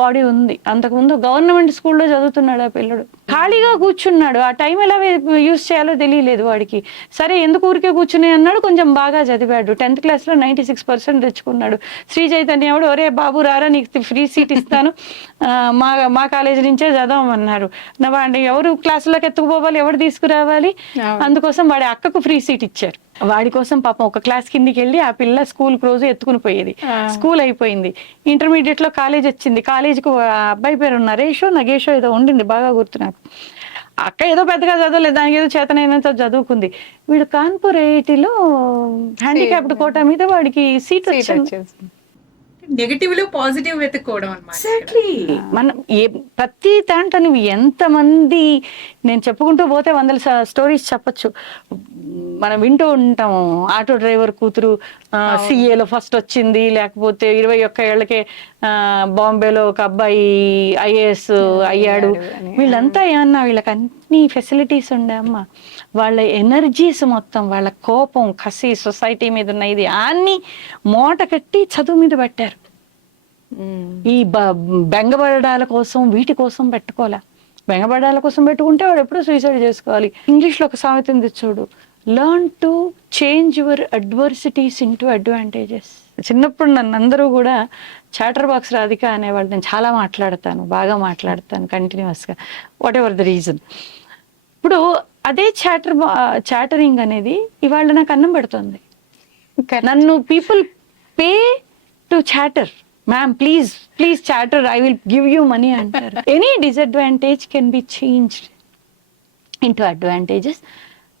బాడీ ఉంది. అంతకుముందు గవర్నమెంట్ స్కూల్లో చదువుతున్నాడు ఆ పిల్లడు, ఖాళీగా కూర్చున్నాడు. ఆ టైం ఎలా యూజ్ చేయాలో తెలియలేదు వాడికి. సరే ఎందుకు ఊరికే కూర్చుని అన్నాడు, కొంచెం బాగా చదివాడు. 10th క్లాస్లో 96% తెచ్చుకున్నాడు. శ్రీ చైతన్య వాడు, ఒరే బాబు రారా నీకు ఫ్రీ సీట్ ఇస్తాను, మా కాలేజీ నుంచే చదవమన్నారు. వాడిని ఎవరు క్లాసులోకి ఎత్తుకుపోవాలి, ఎవరు తీసుకురావాలి, అందుకోసం వాడి అక్కకు ఫ్రీ సీట్ ఇచ్చారు. వాడి కోసం పాపం ఒక క్లాస్ కిందికి వెళ్ళి ఆ పిల్ల స్కూల్కి రోజు ఎత్తుకుని పోయేది. స్కూల్ అయిపోయింది, ఇంటర్మీడియట్ లో కాలేజ్ వచ్చింది. కాలేజీకి అబ్బాయి పేరు నరేషో నగేషో ఏదో ఉండింది, బాగా గుర్తు నాకు. అక్క ఏదో పెద్దగా చదవలేదు, దానికి ఏదో చేతనైనంత చదువుకుంది. వీడు కాన్పూర్ ఐఐటిలో హ్యాండిక్యాప్డ్ కోటా మీద వాడికి సీట్ వచ్చింది. నెగటివ్ లో పాజిటివ్ వెతుక్కోవడం అన్నమాట. ఎగ్జాక్ట్లీ. మనం ప్రతి దాంట్లో నువ్వు ఎంతమంది, నేను చెప్పుకుంటూ పోతే 100 స్టోరీస్ చెప్పచ్చు. మనం వింటూ ఉంటాము, ఆటో డ్రైవర్ కూతురు సిఏలో ఫస్ట్ వచ్చింది, లేకపోతే 21 ఏళ్లకే బాంబేలో ఒక అబ్బాయి ఐఏఎస్ అయ్యాడు. వీళ్ళంతా ఏమన్నా, వీళ్ళకి అన్ని ఫెసిలిటీస్ ఉండే అమ్మ, వాళ్ళ ఎనర్జీస్ మొత్తం, వాళ్ళ కోపం, కసి, సొసైటీ మీద ఉన్న ఇది అన్ని మూట కట్టి చదువు మీద పెట్టారు. ఈ బెంగపడాల కోసం వీటి కోసం పెట్టుకోలే. బెంగపడాల కోసం పెట్టుకుంటే వాడు ఎప్పుడూ సూసైడ్ చేసుకోవాలి. ఇంగ్లీష్లో ఒక సామెత ఉంది చూడు, learn to change your adversities into advantages. చిన్నప్పుడు నన్ను అందరూ కూడా చాటర్ బాక్స్ రాధిక అనేవాళ్ళు. నేను చాలా మాట్లాడతాను, బాగా మాట్లాడతాను కంటిన్యూస్గా, వాట్ ఎవర్ ద రీజన్. ఇప్పుడు అదే చాటరింగ్ అనేది ఇవాళ నాకు అన్నం పెడుతుంది. నన్ను people pay to chatter. Ma'am please chatter, I will give you money అంటారు. Any disadvantage can be changed into advantages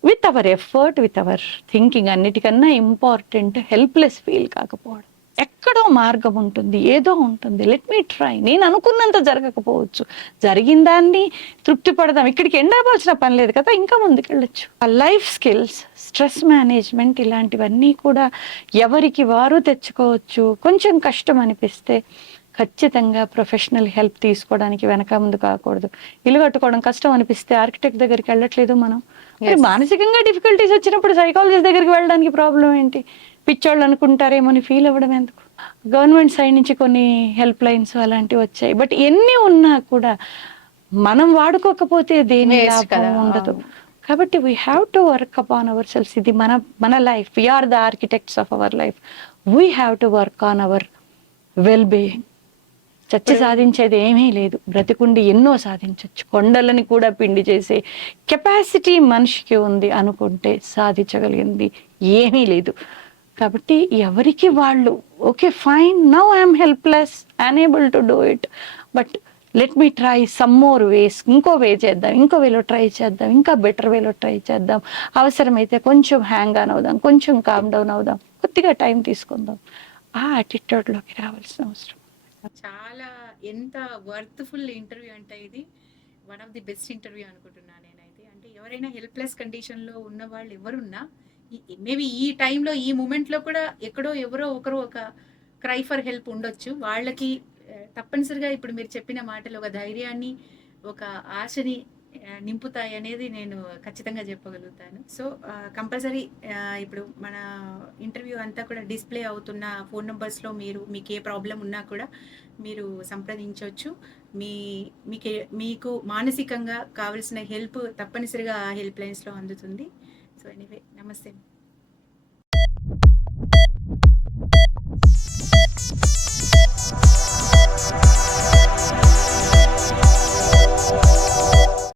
with our effort, with our thinking. అన్నిటికన్నా ఇంపార్టెంట్ హెల్ప్లెస్ ఫీల్ కాకపోవడం. ఎక్కడో మార్గం ఉంటుంది, ఏదో ఉంటుంది. Let me try. నేను అనుకున్నంత జరగకపోవచ్చు, జరిగిన దాన్ని తృప్తి పడదాం. ఇక్కడికి ఎండ్ అవ్వాల్సిన పని లేదు కదా, ఇంకా ముందుకెళ్ళొచ్చు. లైఫ్ స్కిల్స్, స్ట్రెస్ మేనేజ్మెంట్, ఇలాంటివన్నీ కూడా ఎవరికి వారు తెచ్చుకోవచ్చు. కొంచెం కష్టం అనిపిస్తే ఖచ్చితంగా ప్రొఫెషనల్ హెల్ప్ తీసుకోవడానికి వెనక ముందు కాకూడదు. ఇల్లు కట్టుకోవడం కష్టం అనిపిస్తే ఆర్కిటెక్ట్ దగ్గరికి వెళ్ళట్లేదు మనం. మరి మానసికంగా డిఫికల్టీస్ వచ్చినప్పుడు సైకాలజిస్ట్ దగ్గరికి వెళ్ళడానికి ప్రాబ్లం ఏంటి? పిచ్చోళ్ళు అనుకుంటారేమో అని ఫీల్ అవ్వడం ఎందుకు? గవర్నమెంట్ సైడ్ నుంచి కొన్ని హెల్ప్ లైన్స్ అలాంటివి వచ్చాయి. బట్ ఎన్ని ఉన్నా కూడా మనం వాడుకోకపోతే దేని Waste లాభం కదా. ఉండదు. కాబట్టి we have to work upon our selves. ఇది మన life. We are the architects of our life. We have to work on our well being. చచ్చి సాధించేది ఏమీ లేదు. బ్రతికుండి ఎన్నో సాధించవచ్చు. కొండలని కూడా పిండి చేసే కెపాసిటీ మనిషికి ఉంది అనుకుంటే సాధించగలిగింది ఏమీ లేదు. కాబట్టి ఎవరికి వాళ్ళు okay fine, now I'm helpless, unable to do it, but let me try some more ways. ఇంకో వే చేద్దాం, ఇంకో వేలో ట్రై చేద్దాం, ఇంకా బెటర్ వేలో ట్రై చేద్దాం. అవసరమైతే కొంచెం హ్యాంగ్ ఆన్ అవుదాం, కొంచెం కామ్ డౌన్ అవుదాం, కొద్దిగా టైం తీసుకుందాం. ఆ యాటిట్యూడ్లోకి రావాల్సిన అవసరం. చాలా ఎంత వర్త్ఫుల్ ఇంటర్వ్యూ అంటే ఇది one of the best interview అనుకుంటున్నాను నేనైతే. అంటే ఎవరైనా హెల్ప్లెస్ కండిషన్లో ఉన్న వాళ్ళు ఎవరున్నా మేబీ ఈ టైంలో ఈ మూమెంట్లో కూడా ఎక్కడో ఎవరో ఒకరు ఒక క్రై ఫర్ హెల్ప్ ఉండొచ్చు. వాళ్ళకి తప్పనిసరిగా ఇప్పుడు మీరు చెప్పిన మాటలు ఒక ధైర్యాన్ని, ఒక ఆశని నింపుతాయి అనేది నేను ఖచ్చితంగా చెప్పగలుగుతాను. సో కంపల్సరీ ఇప్పుడు మన ఇంటర్వ్యూ అంతా కూడా డిస్ప్లే అవుతున్న ఫోన్ నెంబర్స్లో మీకు ఏ ప్రాబ్లం ఉన్నా కూడా మీరు సంప్రదించవచ్చు. మీకు మానసికంగా కావలసిన హెల్ప్ తప్పనిసరిగా ఆ హెల్ప్ లైన్స్లో అందుతుంది. సో ఎనీవే, నమస్తే.